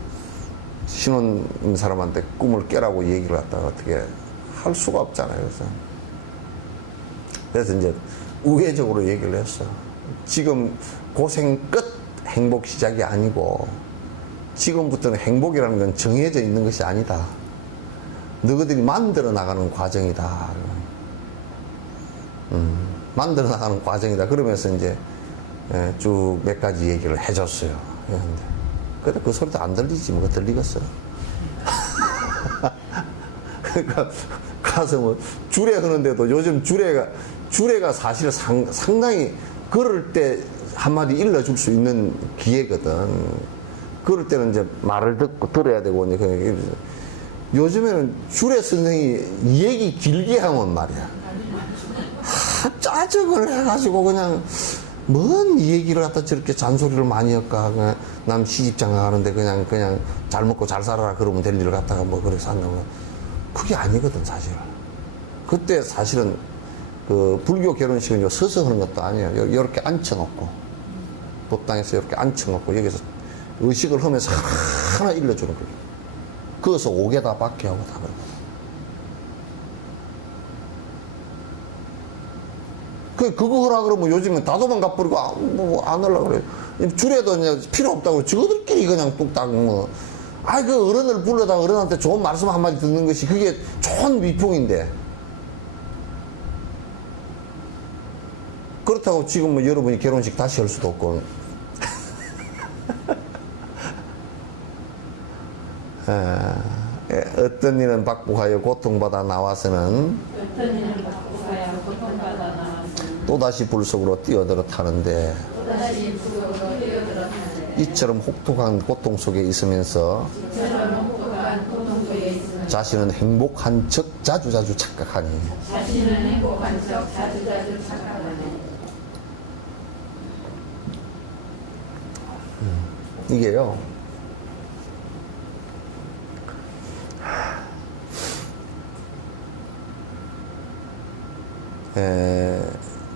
신혼 사람한테 꿈을 깨라고 얘기를 갖다가 어떻게 할 수가 없잖아요. 그래서 이제 우회적으로 얘기를 했어. 지금 고생 끝 행복 시작이 아니고 지금부터는 행복이라는 건 정해져 있는 것이 아니다. 너희들이 만들어 나가는 과정이다. 만들어 나가는 과정이다. 그러면서 이제 쭉 몇 가지 얘기를 해줬어요. 근데 그 소리도 안 들리지 뭐 들리겠어. 그러니까 가서 뭐 주례 하는데도 요즘 주례가 사실 상당히 그럴 때 한마디 일러줄 수 있는 기회거든. 그럴 때는 이제 말을 듣고 들어야 되고 이제 요즘에는 주례 선생이 얘기 길게 하면 말이야. 짜증을 해가지고 그냥 뭔 얘기를 갖다 저렇게 잔소리를 많이 할까. 그냥 남 시집장가 가는데 그냥 잘 먹고 잘 살아라 그러면 될 일을 갖다가 뭐 그렇게 산다고. 그게 아니거든 사실. 그때 사실은 그 불교 결혼식은 서서 하는 것도 아니에요. 이렇게 앉혀놓고 법당에서 이렇게 앉혀놓고 여기서 의식을 하면서 하나 일러주는 거예요. 그어서 5개다 받게 하고 다 그러고. 그거 하라 그러면 요즘은 다 도망가버리고 안 하려고 그래요. 주례도 이제 필요 없다고 저들끼리 그냥 뚝딱 뭐. 그 어른을 불러다 어른한테 좋은 말씀 한마디 듣는 것이 그게 좋은 위풍인데. 그렇다고 지금 뭐 여러분이 결혼식 다시 할 수도 없고. 어떤 일은 박복하여 고통받아 나와서는 또다시 불 속으로 뛰어들어 타는데 이처럼 혹독한 고통 속에 있으면서 자신은 행복한 척 자주자주 착각하니. 이게요.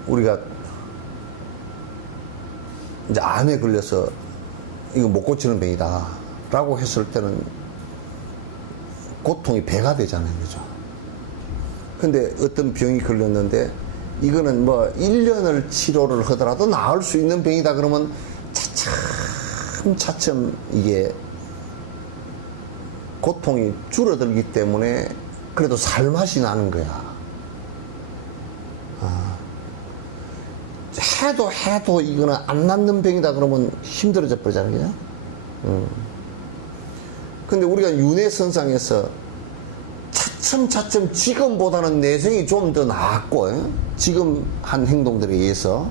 우리가 이제 암에 걸려서 이거 못 고치는 병이다 라고 했을 때는 고통이 배가 되잖아요. 그죠? 근데 어떤 병이 걸렸는데 이거는 뭐 1년을 치료를 하더라도 나을 수 있는 병이다 그러면 차츰 이게 고통이 줄어들기 때문에 그래도 살맛이 나는 거야. 해도 이거는 안 낫는 병이다 그러면 힘들어져 버리잖아요. 근데 우리가 윤회선상에서 차츰 지금보다는 내생이 좀 더 나았고, 지금 한 행동들에 의해서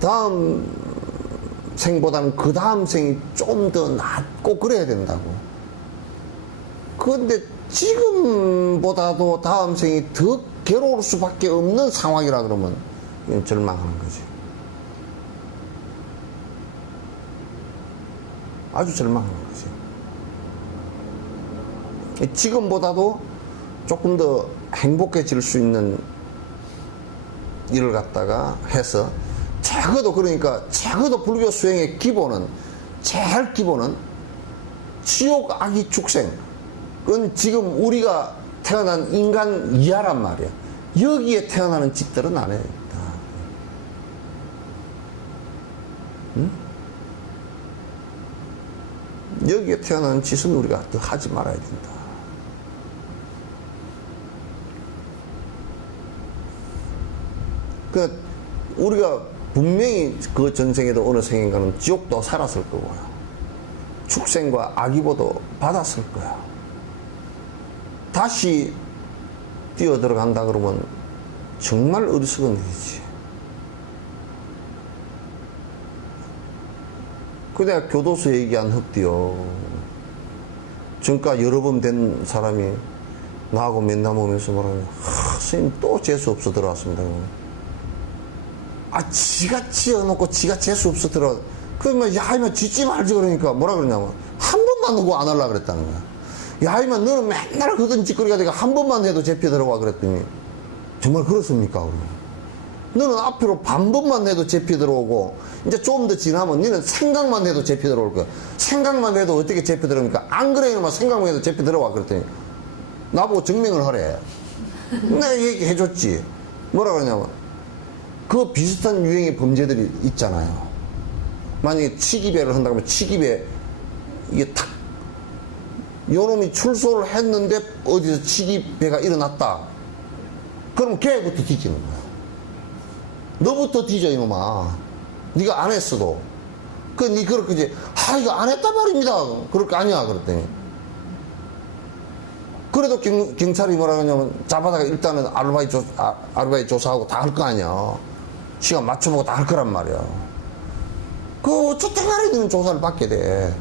다음 생보다는 그 다음 생이 좀 더 낫고 그래야 된다고. 그런데 지금보다도 다음 생이 더 괴로울 수밖에 없는 상황이라 그러면 이건 절망하는 거지. 아주 절망하는 거지. 지금보다도 조금 더 행복해질 수 있는 일을 갖다가 해서 적어도 불교 수행의 기본은 제일 기본은 지옥 악이 축생. 그건 지금 우리가 태어난 인간 이하란 말이야. 여기에 태어나는 짓들은 안 해. 응? 여기에 태어나는 짓은 우리가 더 하지 말아야 된다. 그 우리가 분명히 그 전생에도 어느 생인가는 지옥도 살았을 거고요. 축생과 악이보도 받았을 거야. 다시 뛰어 들어간다 그러면 정말 어리석은 일이지. 그 내가 교도소 얘기한 흡디요. 전과 여러 번 된 사람이 나하고 면담하면서 뭐라냐. 스님 또 재수 없어 들어왔습니다. 지가 지어놓고 지가 재수 없어 들어. 그러면 야 이만 짓지 말지 그러니까 뭐라 그러냐면 한 번만 누구 안 하려고 그랬다는 거야. 야 이만 너는 맨날 그런 짓거리가 되니까 한 번만 해도 잡혀 들어와 그랬더니 정말 그렇습니까? 너는 앞으로 반 번만 해도 잡혀 들어오고 이제 좀 더 지나면 너는 생각만 해도 잡혀 들어올 거야. 생각만 해도 어떻게 잡혀 들어오니까 안 그래 이놈아 생각만 해도 잡혀 들어와 그랬더니 나보고 증명을 하래. 내가 얘기해줬지. 뭐라 그러냐면 그 비슷한 유형의 범죄들이 있잖아요. 만약에 치기배를 한다고 하면 치기배 이게 탁 요놈이 출소를 했는데 어디서 치기배가 일어났다. 그럼 걔부터 뒤지는 거야. 너부터 뒤져 이놈아. 네가 안 했어도. 니 그렇게 이제 이거 안 했단 말입니다. 그럴 거 아니야 그랬더니. 그래도 경찰이 뭐라 그러냐면 잡아다가 일단은 아르바이트 조사하고 다 할 거 아니야. 시간 맞춰보고 다 할 거란 말이야. 그 어쨌든 간에 너는 조사를 받게 돼.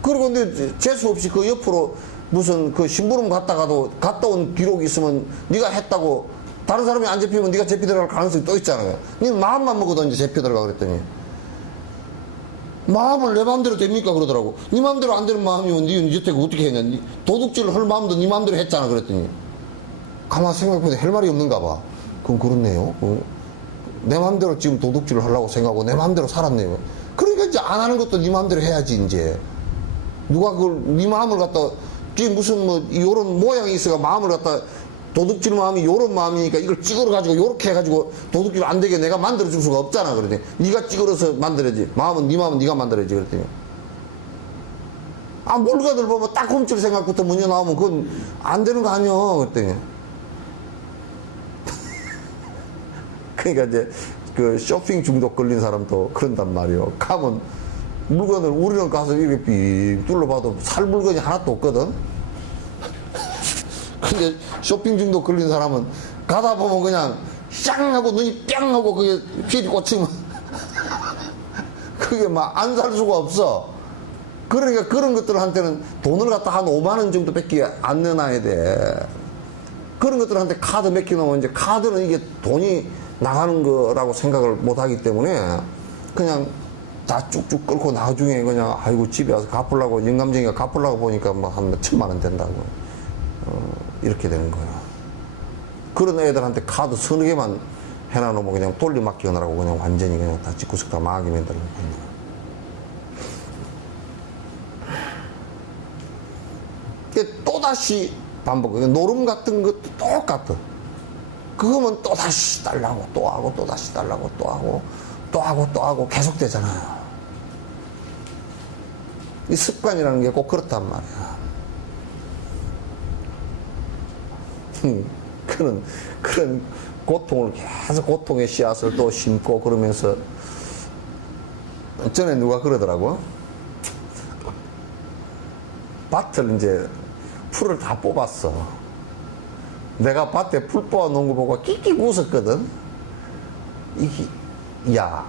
그리고 근데 재수 없이 그 옆으로 무슨 그 심부름 갔다 온 기록이 있으면 네가 했다고 다른 사람이 안 잡히면 네가 잡혀 들어갈 가능성이 또 있잖아요. 네는 마음만 먹어도 이제 잡혀 들어가 그랬더니 마음을 내 마음대로 됩니까 그러더라고. 네 마음대로 안 되는 마음이면 네 여태껏 어떻게 했냐. 도둑질을 할 마음도 네 마음대로 했잖아 그랬더니 가만 생각해보니 할 말이 없는가 봐. 그건 그렇네요. 내 마음대로 지금 도둑질을 하려고 생각하고 내 마음대로 살았네요. 그러니까 이제 안 하는 것도 네 마음대로 해야지 이제. 누가 그걸 네 마음을 갖다 뒤에 무슨 뭐 요런 모양이 있어가 마음을 갖다 도둑질 마음이 요런 마음이니까 이걸 찌그러 가지고 요렇게 해가지고 도둑질 안 되게 내가 만들어 줄 수가 없잖아 그러더니 네가 찌그러서 만들어야지. 마음은 네가 만들어야지 그랬더니 물건을 보면 딱 훔칠 생각부터 문제 나오면 그건 안 되는 거 아니야 그랬더니 그러니까 이제 그 쇼핑 중독 걸린 사람도 그런단 말이요. 가면 물건을 우리는 가서 이렇게 삐 둘러봐도 살 물건이 하나도 없거든. 근데 쇼핑 중독 걸린 사람은 가다 보면 그냥 쌍 하고 눈이 뿅 하고 그게 피리 꽂히면 그게 막 안 살 수가 없어. 그러니까 그런 것들한테는 돈을 갖다 한 5만 원 정도밖에 안 내놔야 돼. 그런 것들한테 카드 몇 개 넣으면 이제 카드는 이게 돈이 나가는 거라고 생각을 못 하기 때문에 그냥 다 쭉쭉 끌고 나중에 그냥 아이고 집에 와서 갚으려고 영감쟁이가 갚으려고 보니까 뭐 한 몇천만 원 된다고 이렇게 되는 거야. 그런 애들한테 카드 서너 개만 해놔놓으면 그냥 돌려막기 하느라고 그냥 완전히 그냥 다 집구석 다 망하게 만들고 있는 거야. 또다시 또다시 반복. 노름 같은 것도 똑같아. 그거면 또다시 달라고 또 하고 또다시 달라고 또 하고 또 하고 또 하고 계속 되잖아요. 이 습관이라는 게 꼭 그렇단 말이야. 그런 고통을 계속 고통의 씨앗을 또 심고 그러면서 전에 누가 그러더라고. 밭을 이제 풀을 다 뽑았어. 내가 밭에 풀 뽑아 놓은 거 보고 끽끽 웃었거든. 야,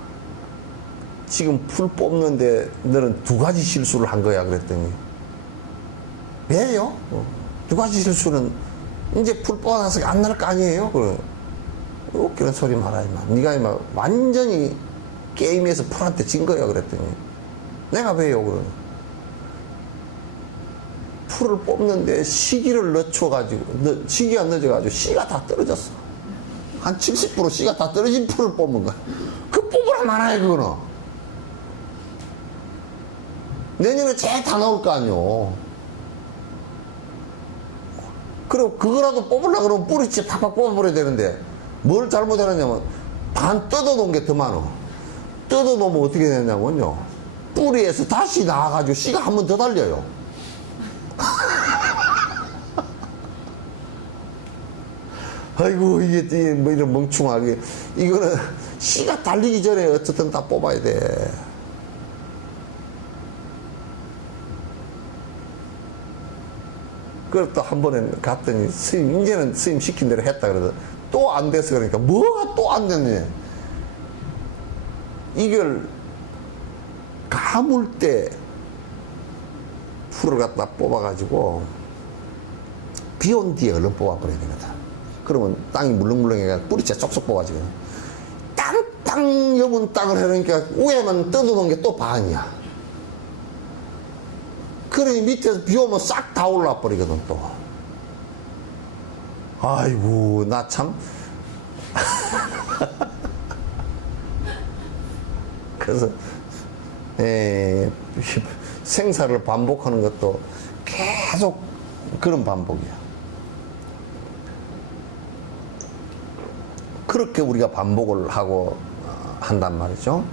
지금 풀 뽑는데 너는 두 가지 실수를 한 거야. 그랬더니 왜요? 두 가지 실수는 이제 풀 뽑아놔서 안 날 거 아니에요? 그래. 웃기는 소리 말아, 임마. 네가 임마 완전히 게임에서 풀한테 진 거야. 그랬더니 내가 왜요? 그래. 풀을 뽑는데 시기를 늦춰가지고, 시기가 늦어가지고 씨가 다 떨어졌어. 한 70% 씨가 다 떨어진 풀을 뽑는 거야. 그 뽑으라 말아야, 그거는. 내년에 쟤 다 나올 거 아니오. 그리고 그거라도 뽑으려고 그러면 뿌리째 팍팍 뽑아버려야 되는데, 뭘 잘못해놨냐면, 반 뜯어놓은 게 더 많어. 뜯어놓으면 어떻게 되냐면요. 뿌리에서 다시 나와가지고 씨가 한 번 더 달려요. 아이고, 이게 뭐 이런 멍충하게. 이거는 씨가 달리기 전에 어쨌든 다 뽑아야 돼. 그래서 또 한 번에 갔더니 스님, 이제는 스님 시킨 대로 했다 그래서 또 안 돼서 그러니까 뭐가 또 안 됐네. 이걸 가물 때 풀을 갖다 뽑아가지고 비 온 뒤에 얼른 뽑아버려야 되거든. 그러면 땅이 물렁물렁해가 뿌리째 쏙쏙 뽑아지고 땅땅 여문 땅을 해놓으니까 위에만 뜯어놓은 게 또 반이야. 그러니 밑에서 비 오면 싹 다 올라 버리거든 또. 아이고 나 참 그래서 생사를 반복하는 것도 계속 그런 반복이야. 그렇게 우리가 반복을 하고 한단 말이죠.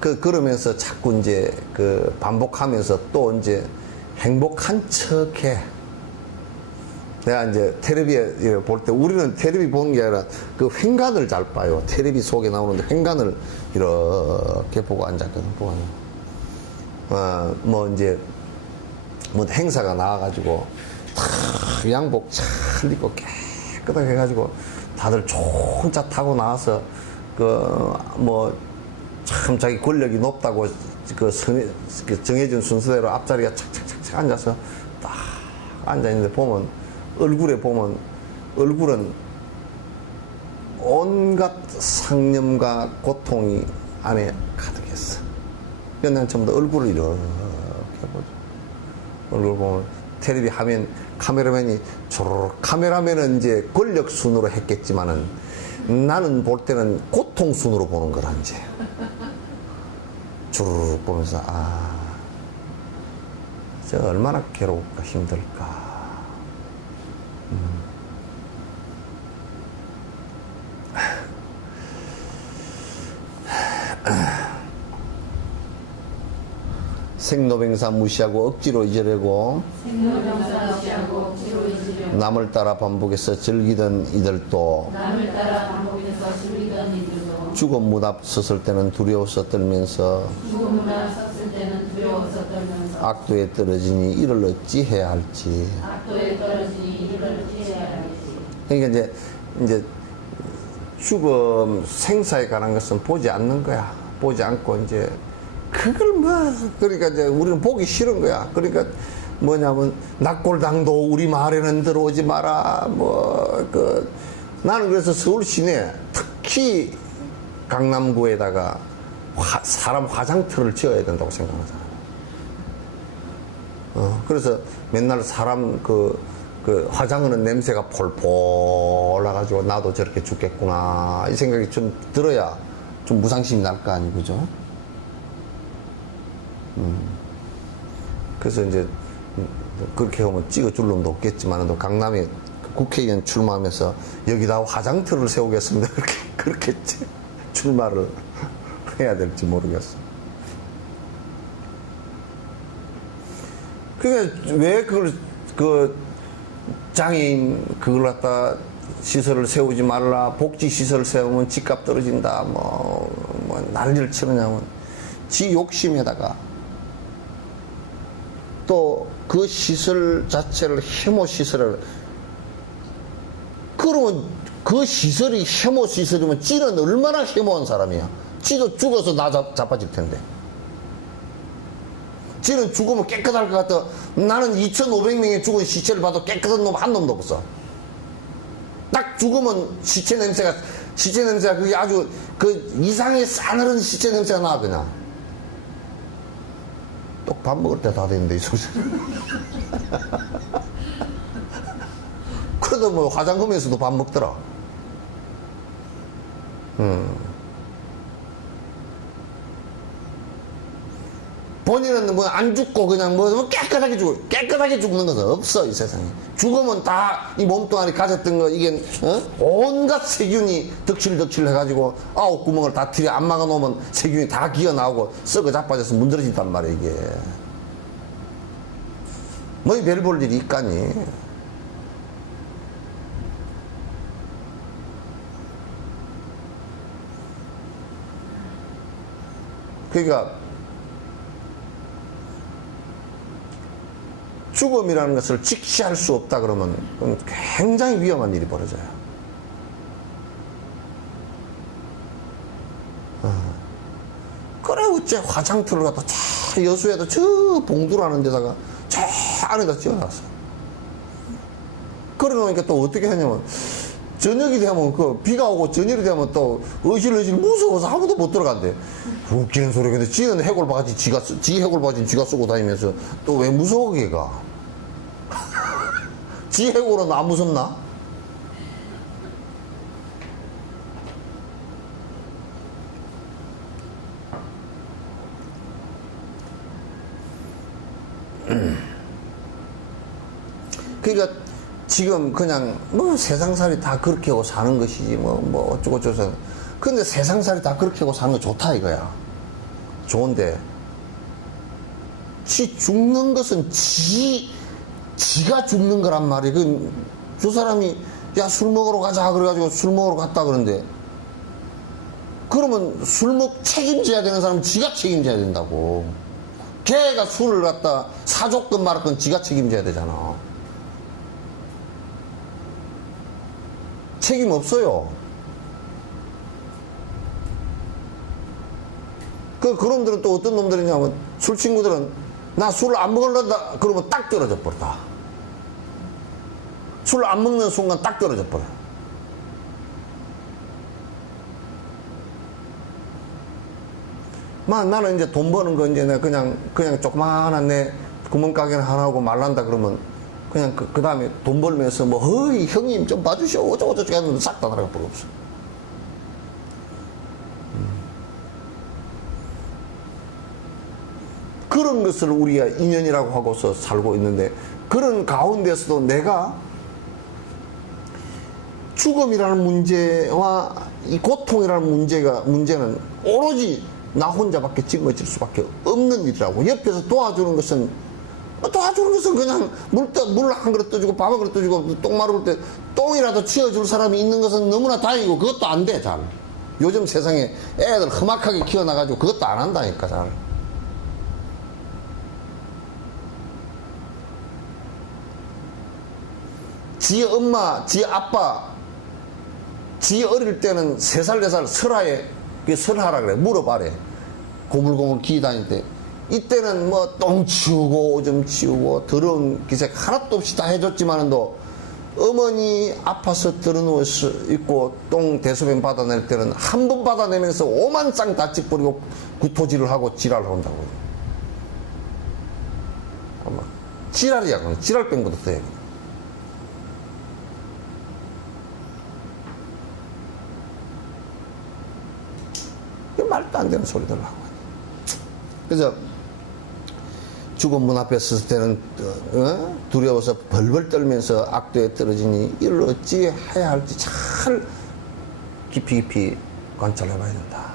그러면서 자꾸 이제 반복하면서 또 이제 행복한 척해. 내가 이제 텔레비에 볼 때 우리는 텔레비 보는 게 아니라 그 횡간을 잘 봐요. 텔레비 속에 나오는데 횡간을 이렇게 보고 앉았거든. 뭐 이제 뭐 행사가 나와가지고 탁 양복 잘 입고 깨끗하게 해가지고 다들 좋은 차 타고 나와서 뭐 참 자기 권력이 높다고 그 정해진 순서대로 앞자리가 착착착착 앉아서 딱 앉아있는데 보면 얼굴은 온갖 상념과 고통이 안에 가득했어. 그래서 난 전부 다 얼굴을 이렇게 보죠. 얼굴 보면 텔레비 화면 카메라맨이 조르륵, 카메라맨은 이제 권력 순으로 했겠지만은 나는 볼 때는 고통 순으로 보는 거라 이제 주르륵 보면서 저 얼마나 괴로울까 힘들까. 생로병사 무시하고 억지로 잊으려고 생로병사 무시하고 억지로 잊으려고 남을 따라 반복해서 즐기던 이들도 남을 따라 반복해서 즐기던 이들도 죽음 문 앞 섰을 때는 두려워서 떨면서 죽음을 섰을 때는 두려워서 떨면서 악도에 떨어지니 이를 어찌 해야 할지. 악도에 떨어지니 이를 어찌해야 할지. 그러니까 이제 죽음 생사에 관한 것은 보지 않는 거야. 보지 않고 이제 그걸 그러니까 이제 우리는 보기 싫은 거야. 그러니까 뭐냐면 낙골당도 우리 마을에는 들어오지 마라. 나는 그래서 서울 시내 특히 강남구에다가 사람 화장터를 지어야 된다고 생각하잖아. 그래서 맨날 사람 화장하는 냄새가 폴폴 나가지고 나도 저렇게 죽겠구나 이 생각이 좀 들어야 좀 무상심이 날 거 아니, 그죠? 그래서 이제 그렇게 하면 찍어줄 놈도 없겠지만, 또 강남에 국회의원 출마하면서 여기다 화장터를 세우겠습니다. 그렇게 출마를 해야 될지 모르겠어. 그게 왜 그 장애인 그걸 갖다 시설을 세우지 말라, 복지 시설을 세우면 집값 떨어진다, 뭐 난리를 치느냐면, 지 욕심에다가 또 그 시설 자체를 혐오 시설을, 그러면 그 시설이 혐오 시설이면 찌는 얼마나 혐오한 사람이야. 찌도 죽어서 나 자빠질 텐데. 찌는 죽으면 깨끗할 것 같아. 나는 2,500명이 죽은 시체를 봐도 깨끗한 놈 한 놈도 없어. 딱 죽으면 시체 냄새가 그게 아주 그 이상의 싸늘한 시체 냄새가 나, 그냥. 또 밥 먹을 때 다 되는데, 이 소식. 그래도 뭐 화장품에서도 밥 먹더라. 본인은 뭐 안 죽고 그냥 뭐 깨끗하게 죽는 것은 없어, 이 세상에. 죽으면 다 이 몸뚱 안에 가졌던 거, 이게 온갖 세균이 덕실덕실 해가지고 9구멍을 다 틀에 안 막아 놓으면 세균이 다 기어 나오고 썩어 자빠져서 문드러진단 말이야, 이게. 뭐 별 볼 일이 있까니. 그러니까 죽음이라는 것을 직시할 수 없다 그러면 그건 굉장히 위험한 일이 벌어져요. 그래 어째 화장터를 갖다 저 여수에다 저 봉두라는 데다가 저 안에다 지어놨어. 그러니까 또 어떻게 하냐면, 저녁이 되면 비가 오고 저녁이 되면 또 어실어실 무서워서 아무도 못 들어간대. 웃기는 소리. 근데 지는 해골 바지 지 해골 바지는 지가 쓰고 다니면서 또 왜 무서워 걔가? 지 해골은 안 무섭나? 그러니까 지금 그냥 뭐 세상살이 다 그렇게 하고 사는 것이지 뭐 어쩌고저쩌고. 근데 세상살이 다 그렇게 하고 사는 거 좋다 이거야. 좋은데 지 죽는 것은 지가 죽는 거란 말이야. 저 사람이 야 술 먹으러 가자 그래가지고 술 먹으러 갔다 그러는데, 그러면 책임져야 되는 사람은 지가 책임져야 된다고. 걔가 술을 갖다 사줬건 말았건 지가 책임져야 되잖아. 책임 없어요. 그놈들은 또 어떤 놈들이냐면, 술 친구들은 나 술을 안 먹을란다 그러면 딱 떨어져 버린다. 술 안 먹는 순간 딱 떨어져 버려. 나는 이제 돈 버는 거 이제 내가 그냥 조그마한 내 구멍가게를 하나 하고 말란다 그러면 그냥 그 다음에 돈 벌면서 뭐 허이 형님 좀 봐주시오 어쩌고저쩌고 하는데 싹 다 나가 버려 없어. 그런 것을 우리가 인연이라고 하고서 살고 있는데, 그런 가운데서도 내가 죽음이라는 문제와 이 고통이라는 문제는 오로지 나 혼자밖에 짊어질 수밖에 없는 일이라고. 옆에서 도와주는 것은 그냥 물 한 그릇 떠주고 밥 한 그릇 떠주고 똥 마를 때 똥이라도 치워줄 사람이 있는 것은 너무나 다행이고, 그것도 안 돼, 잘. 요즘 세상에 애들 험악하게 키워놔가지고 그것도 안 한다니까, 잘. 지 엄마, 지 아빠, 지 어릴 때는 3살, 4살 설하라 그래. 물어봐래. 고물고물 기 다닐 때. 이때는 뭐 똥 치우고 오줌 치우고 더러운 기색 하나도 없이 다 해줬지만은도 어머니 아파서 들어누워 있고 똥 대소변 받아낼 때는 한 번 받아내면서 오만 쌍 다 찌뿌리고 구토질을 하고 지랄을 한다고. 지랄이야. 그럼 지랄병부터 돼. 말도 안 되는 소리들 하고. 그래서 죽은 문 앞에 섰을 때는 두려워서 벌벌 떨면서 악도에 떨어지니 이를 어찌 해야 할지 잘 깊이 관찰해 봐야 된다.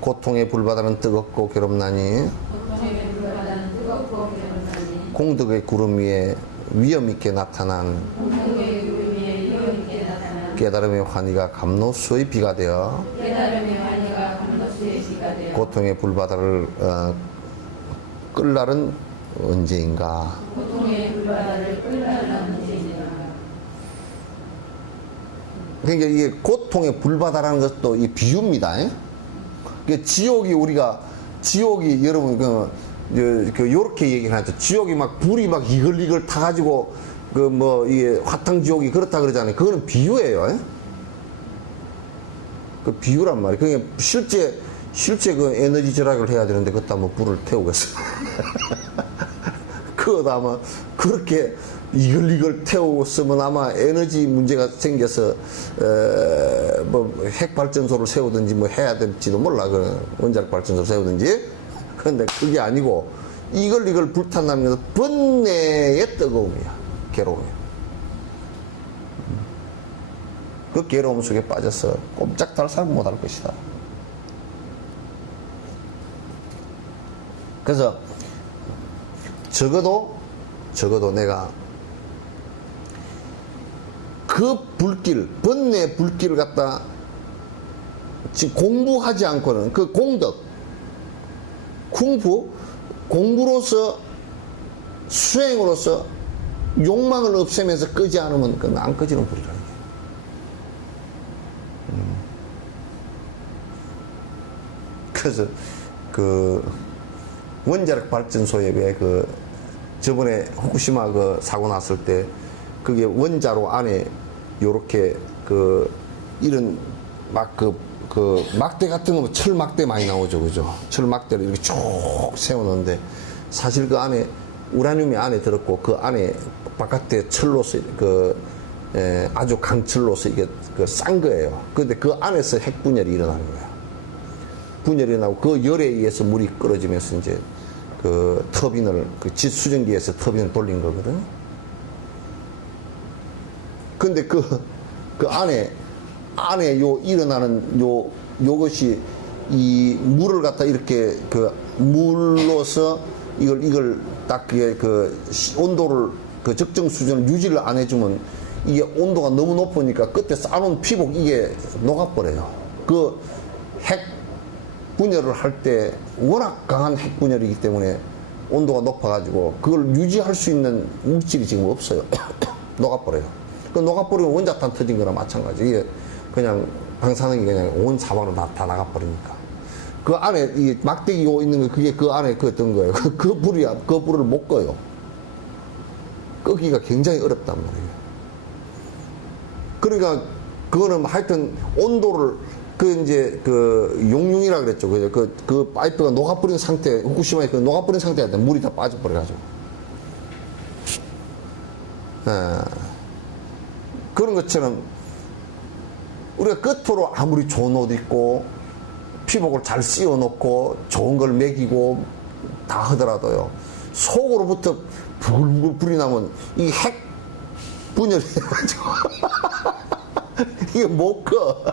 고통의 불바다는 뜨겁고 괴롭나니 고통의 불바다는 뜨겁고 괴롭나니 공덕의 구름 위에 위험 있게 나타난 공덕의 구름 위에 위험 있게 나타난 깨달음의 환희가 감로수의 비가 되어 깨달음의 환희가 감로수의 비가 되어 고통의 불바다를 끌 날은 언제인가. 고통의 불바다를 끌라는 문제입니다. 그러니까 이게 고통의 불바다라는 것도 이 비유입니다. 그 지옥이 여러분 요렇게 얘기를 하죠. 지옥이 막 불이 막 이글이글 타가지고 이게 화탕 지옥이 그렇다 그러잖아요. 그거는 비유예요. 그 비유란 말이에요. 그게 실제 그 에너지 절약을 해야 되는데 그것도 한번 불을 태우겠어. 그것도 아마 그렇게 이글이글 태우었으면 아마 에너지 문제가 생겨서 핵발전소를 세우든지 해야 될지도 몰라. 그 원자력 발전소 세우든지. 그런데 그게 아니고 이글이글 불탄다는 것은 번뇌의 뜨거움이야. 괴로움이야. 그 괴로움 속에 빠져서 꼼짝달싹 못할 것이다. 그래서 적어도 내가 그 불길, 번뇌의 불길을 갖다 지금 공부하지 않고는 그 공덕, 쿵푸, 공부로서 수행으로서 욕망을 없애면서 끄지 않으면 그건 안 꺼지는 불이라는 거예요. 그래서 그 원자력 발전소에 왜 저번에 후쿠시마 사고 났을 때 그게 원자로 안에 요렇게 이런 막대 같은 거 철 막대 많이 나오죠, 그죠? 철 막대를 이렇게 쭉 세워놓는데 사실 그 안에 우라늄이 안에 들었고 그 안에 바깥에 철로서 아주 강철로서 이게 싼 거예요. 근데 그 안에서 핵 분열이 일어나는 거야. 분열이 나고 그 열에 의해서 물이 끓어지면서 이제 터빈을 수증기에서 터빈을 돌린 거거든. 근데 그 안에 일어나는 요것이 이 물을 갖다 이렇게 물로서 이걸 딱 온도를 적정 수준을 유지를 안 해주면 이게 온도가 너무 높으니까 그때 쌓아놓은 피복 이게 녹아버려요. 그 핵 분열을 할 때 워낙 강한 핵 분열이기 때문에 온도가 높아가지고 그걸 유지할 수 있는 물질이 지금 없어요. 녹아버려요. 그 녹아버리면 원자탄 터진 거랑 마찬가지. 이게 그냥 방사능이 그냥 온 사방으로 다 나가버리니까. 그 안에 이 막대기 있는 거 그게 그 안에 던 거예요. 그 불을 못 꺼요. 끄기가 굉장히 어렵단 말이에요. 그러니까 그거는 하여튼 온도를 용융이라 그랬죠. 그죠? 그 파이프가 녹아버린 상태, 후쿠시마에 녹아버린 상태였다. 물이 다 빠져버려가지고. 그런 것처럼 우리가 끝으로 아무리 좋은 옷 입고 피복을 잘 씌워놓고 좋은 걸 먹이고 다 하더라도요. 속으로부터 불불 불이 나면 이 핵 분열이 해가지고 이게 못 꺼.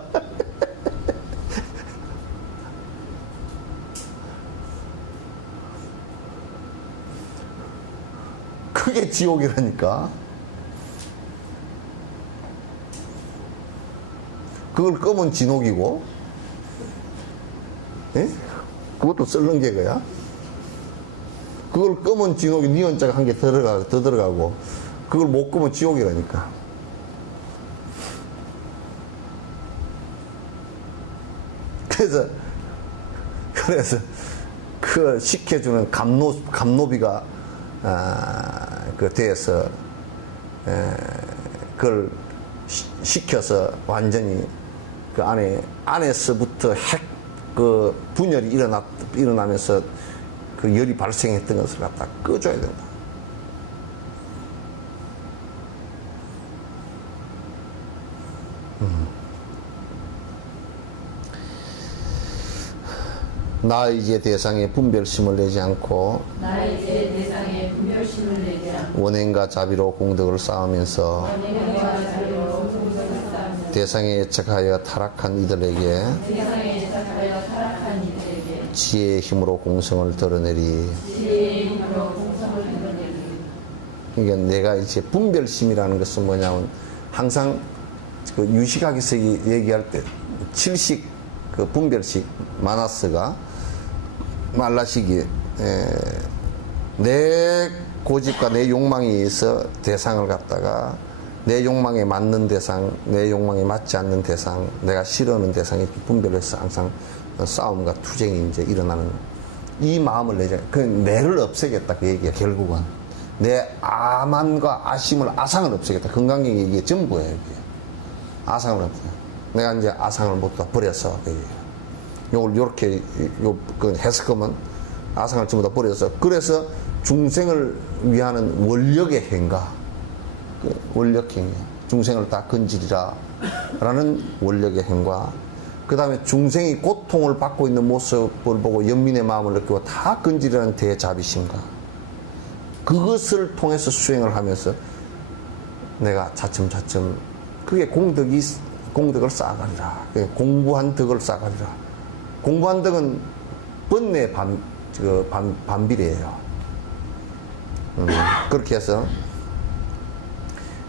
그게 지옥이라니까. 그걸 끄면 진옥이고, 예? 그것도 썰는 게 그야. 그걸 끄면 진옥이 니은자가 한 개 더 들어가고, 그걸 못 끄면 지옥이라니까. 그래서 그 시켜주는 감노비가 대해서 그걸 시켜서 완전히 그 안에서부터 핵 분열이 일어나면서 그 열이 발생했던 것을 갖다 꺼줘야 된다. 나 이제 대상에 분별심을 내지 않고 나 이제 대상에 분별심을 내지 않고 원행과 자비로 공덕을 쌓으면서 원행과 자비로 공덕을 쌓으며 대상에 애착하여 타락한 이들에게 세상에 착하여 타락한 이들에게 지혜의 힘으로 공성을 드러내리. 지혜의 힘으로 공성을 드러내리. 그러니까 내가 이제 분별심이라는 것은 뭐냐면 항상 그 유식학에서 얘기할 때 칠식 그 분별식 마나스가 말라식이 내 고집과 내 욕망에 의해서 대상을 갖다가 내 욕망에 맞는 대상, 내 욕망에 맞지 않는 대상, 내가 싫어하는 대상 이렇게 분별해서 항상 싸움과 투쟁이 이제 일어나는 이 마음을 내자. 그 내를 없애겠다 그 얘기야 결국은. 내 아만과 아심을 아상을 없애겠다. 건강경이 이게 전부예요. 이게. 아상을 없애. 내가 이제 아상을 모두 다 버려서 요걸 요렇게 그 해석하면 아상을 전부 다 버려서 그래서 중생을 위하는 원력의 행가. 그 원력행위. 중생을 다 건지리라 라는 원력의 행과 그 다음에 중생이 고통을 받고 있는 모습을 보고 연민의 마음을 느끼고 다 건지리라는 대자비심과 그것을 통해서 수행을 하면서 내가 차츰차츰 그게 공덕을 쌓아가리라. 공부한 덕을 쌓아가리라. 공부한 덕은 번뇌 반비례예요. 그렇게 해서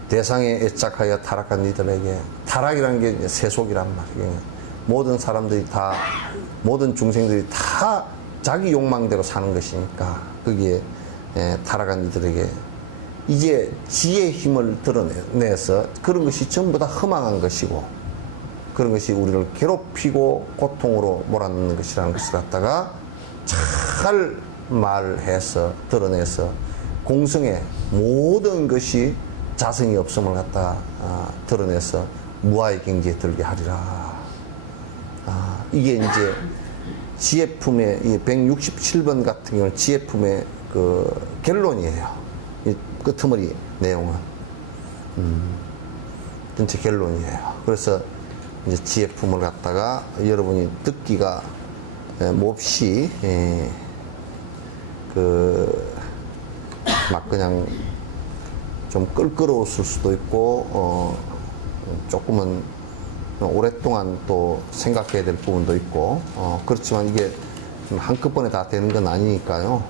대상에 애착하여 타락한 이들에게 타락이라는 게 세속이란 말이에요. 모든 사람들이 다 모든 중생들이 다 자기 욕망대로 사는 것이니까 거기에 타락한 이들에게 이제 지혜의 힘을 드러내서 그런 것이 전부 다 허망한 것이고 그런 것이 우리를 괴롭히고 고통으로 몰아넣는 것이라는 것을 갖다가 잘 말해서 드러내서 공성의 모든 것이 자성이 없음을 갖다 드러내서 무아의 경지에 들게 하리라. 이게 이제 지혜품의 이 167번 같은 경우는 지혜품의 그 결론이에요. 이 끄트머리 내용은 전체 결론이에요. 그래서 이제 지혜품을 갖다가 여러분이 듣기가 몹시 막 그냥 좀 끌끌었을 수도 있고 조금은 오랫동안 또 생각해야 될 부분도 있고 그렇지만 이게 한꺼번에 다 되는 건 아니니까요.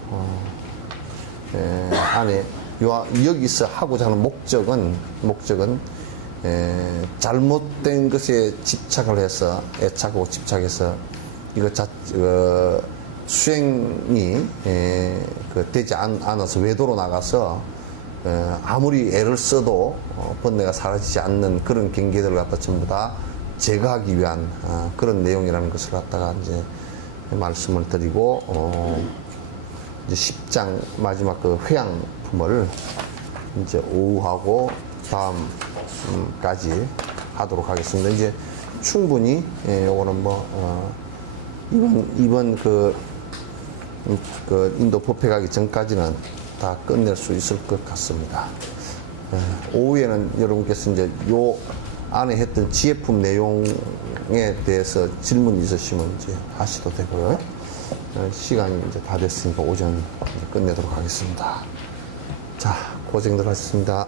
안에 여기서 하고자 하는 목적은 잘못된 것에 집착을 해서 애착하고 집착해서 이거 수행이 되지 않아서 외도로 나가서 아무리 애를 써도 번뇌가 사라지지 않는 그런 경계들을 갖다 전부 다 제거하기 위한 그런 내용이라는 것을 갖다가 이제 말씀을 드리고 이제 10장 마지막 그 회양품을 이제 오후하고 다음까지 하도록 하겠습니다. 이제 충분히 요거는 뭐 이번 그 인도 법회 가기 전까지는 다 끝낼 수 있을 것 같습니다. 오후에는 여러분께서 이제 요 안에 했던 지혜품 내용에 대해서 질문 있으시면 이제 하셔도 되고요. 시간이 이제 다 됐으니까 오전 이제 끝내도록 하겠습니다. 자, 고생들 하셨습니다.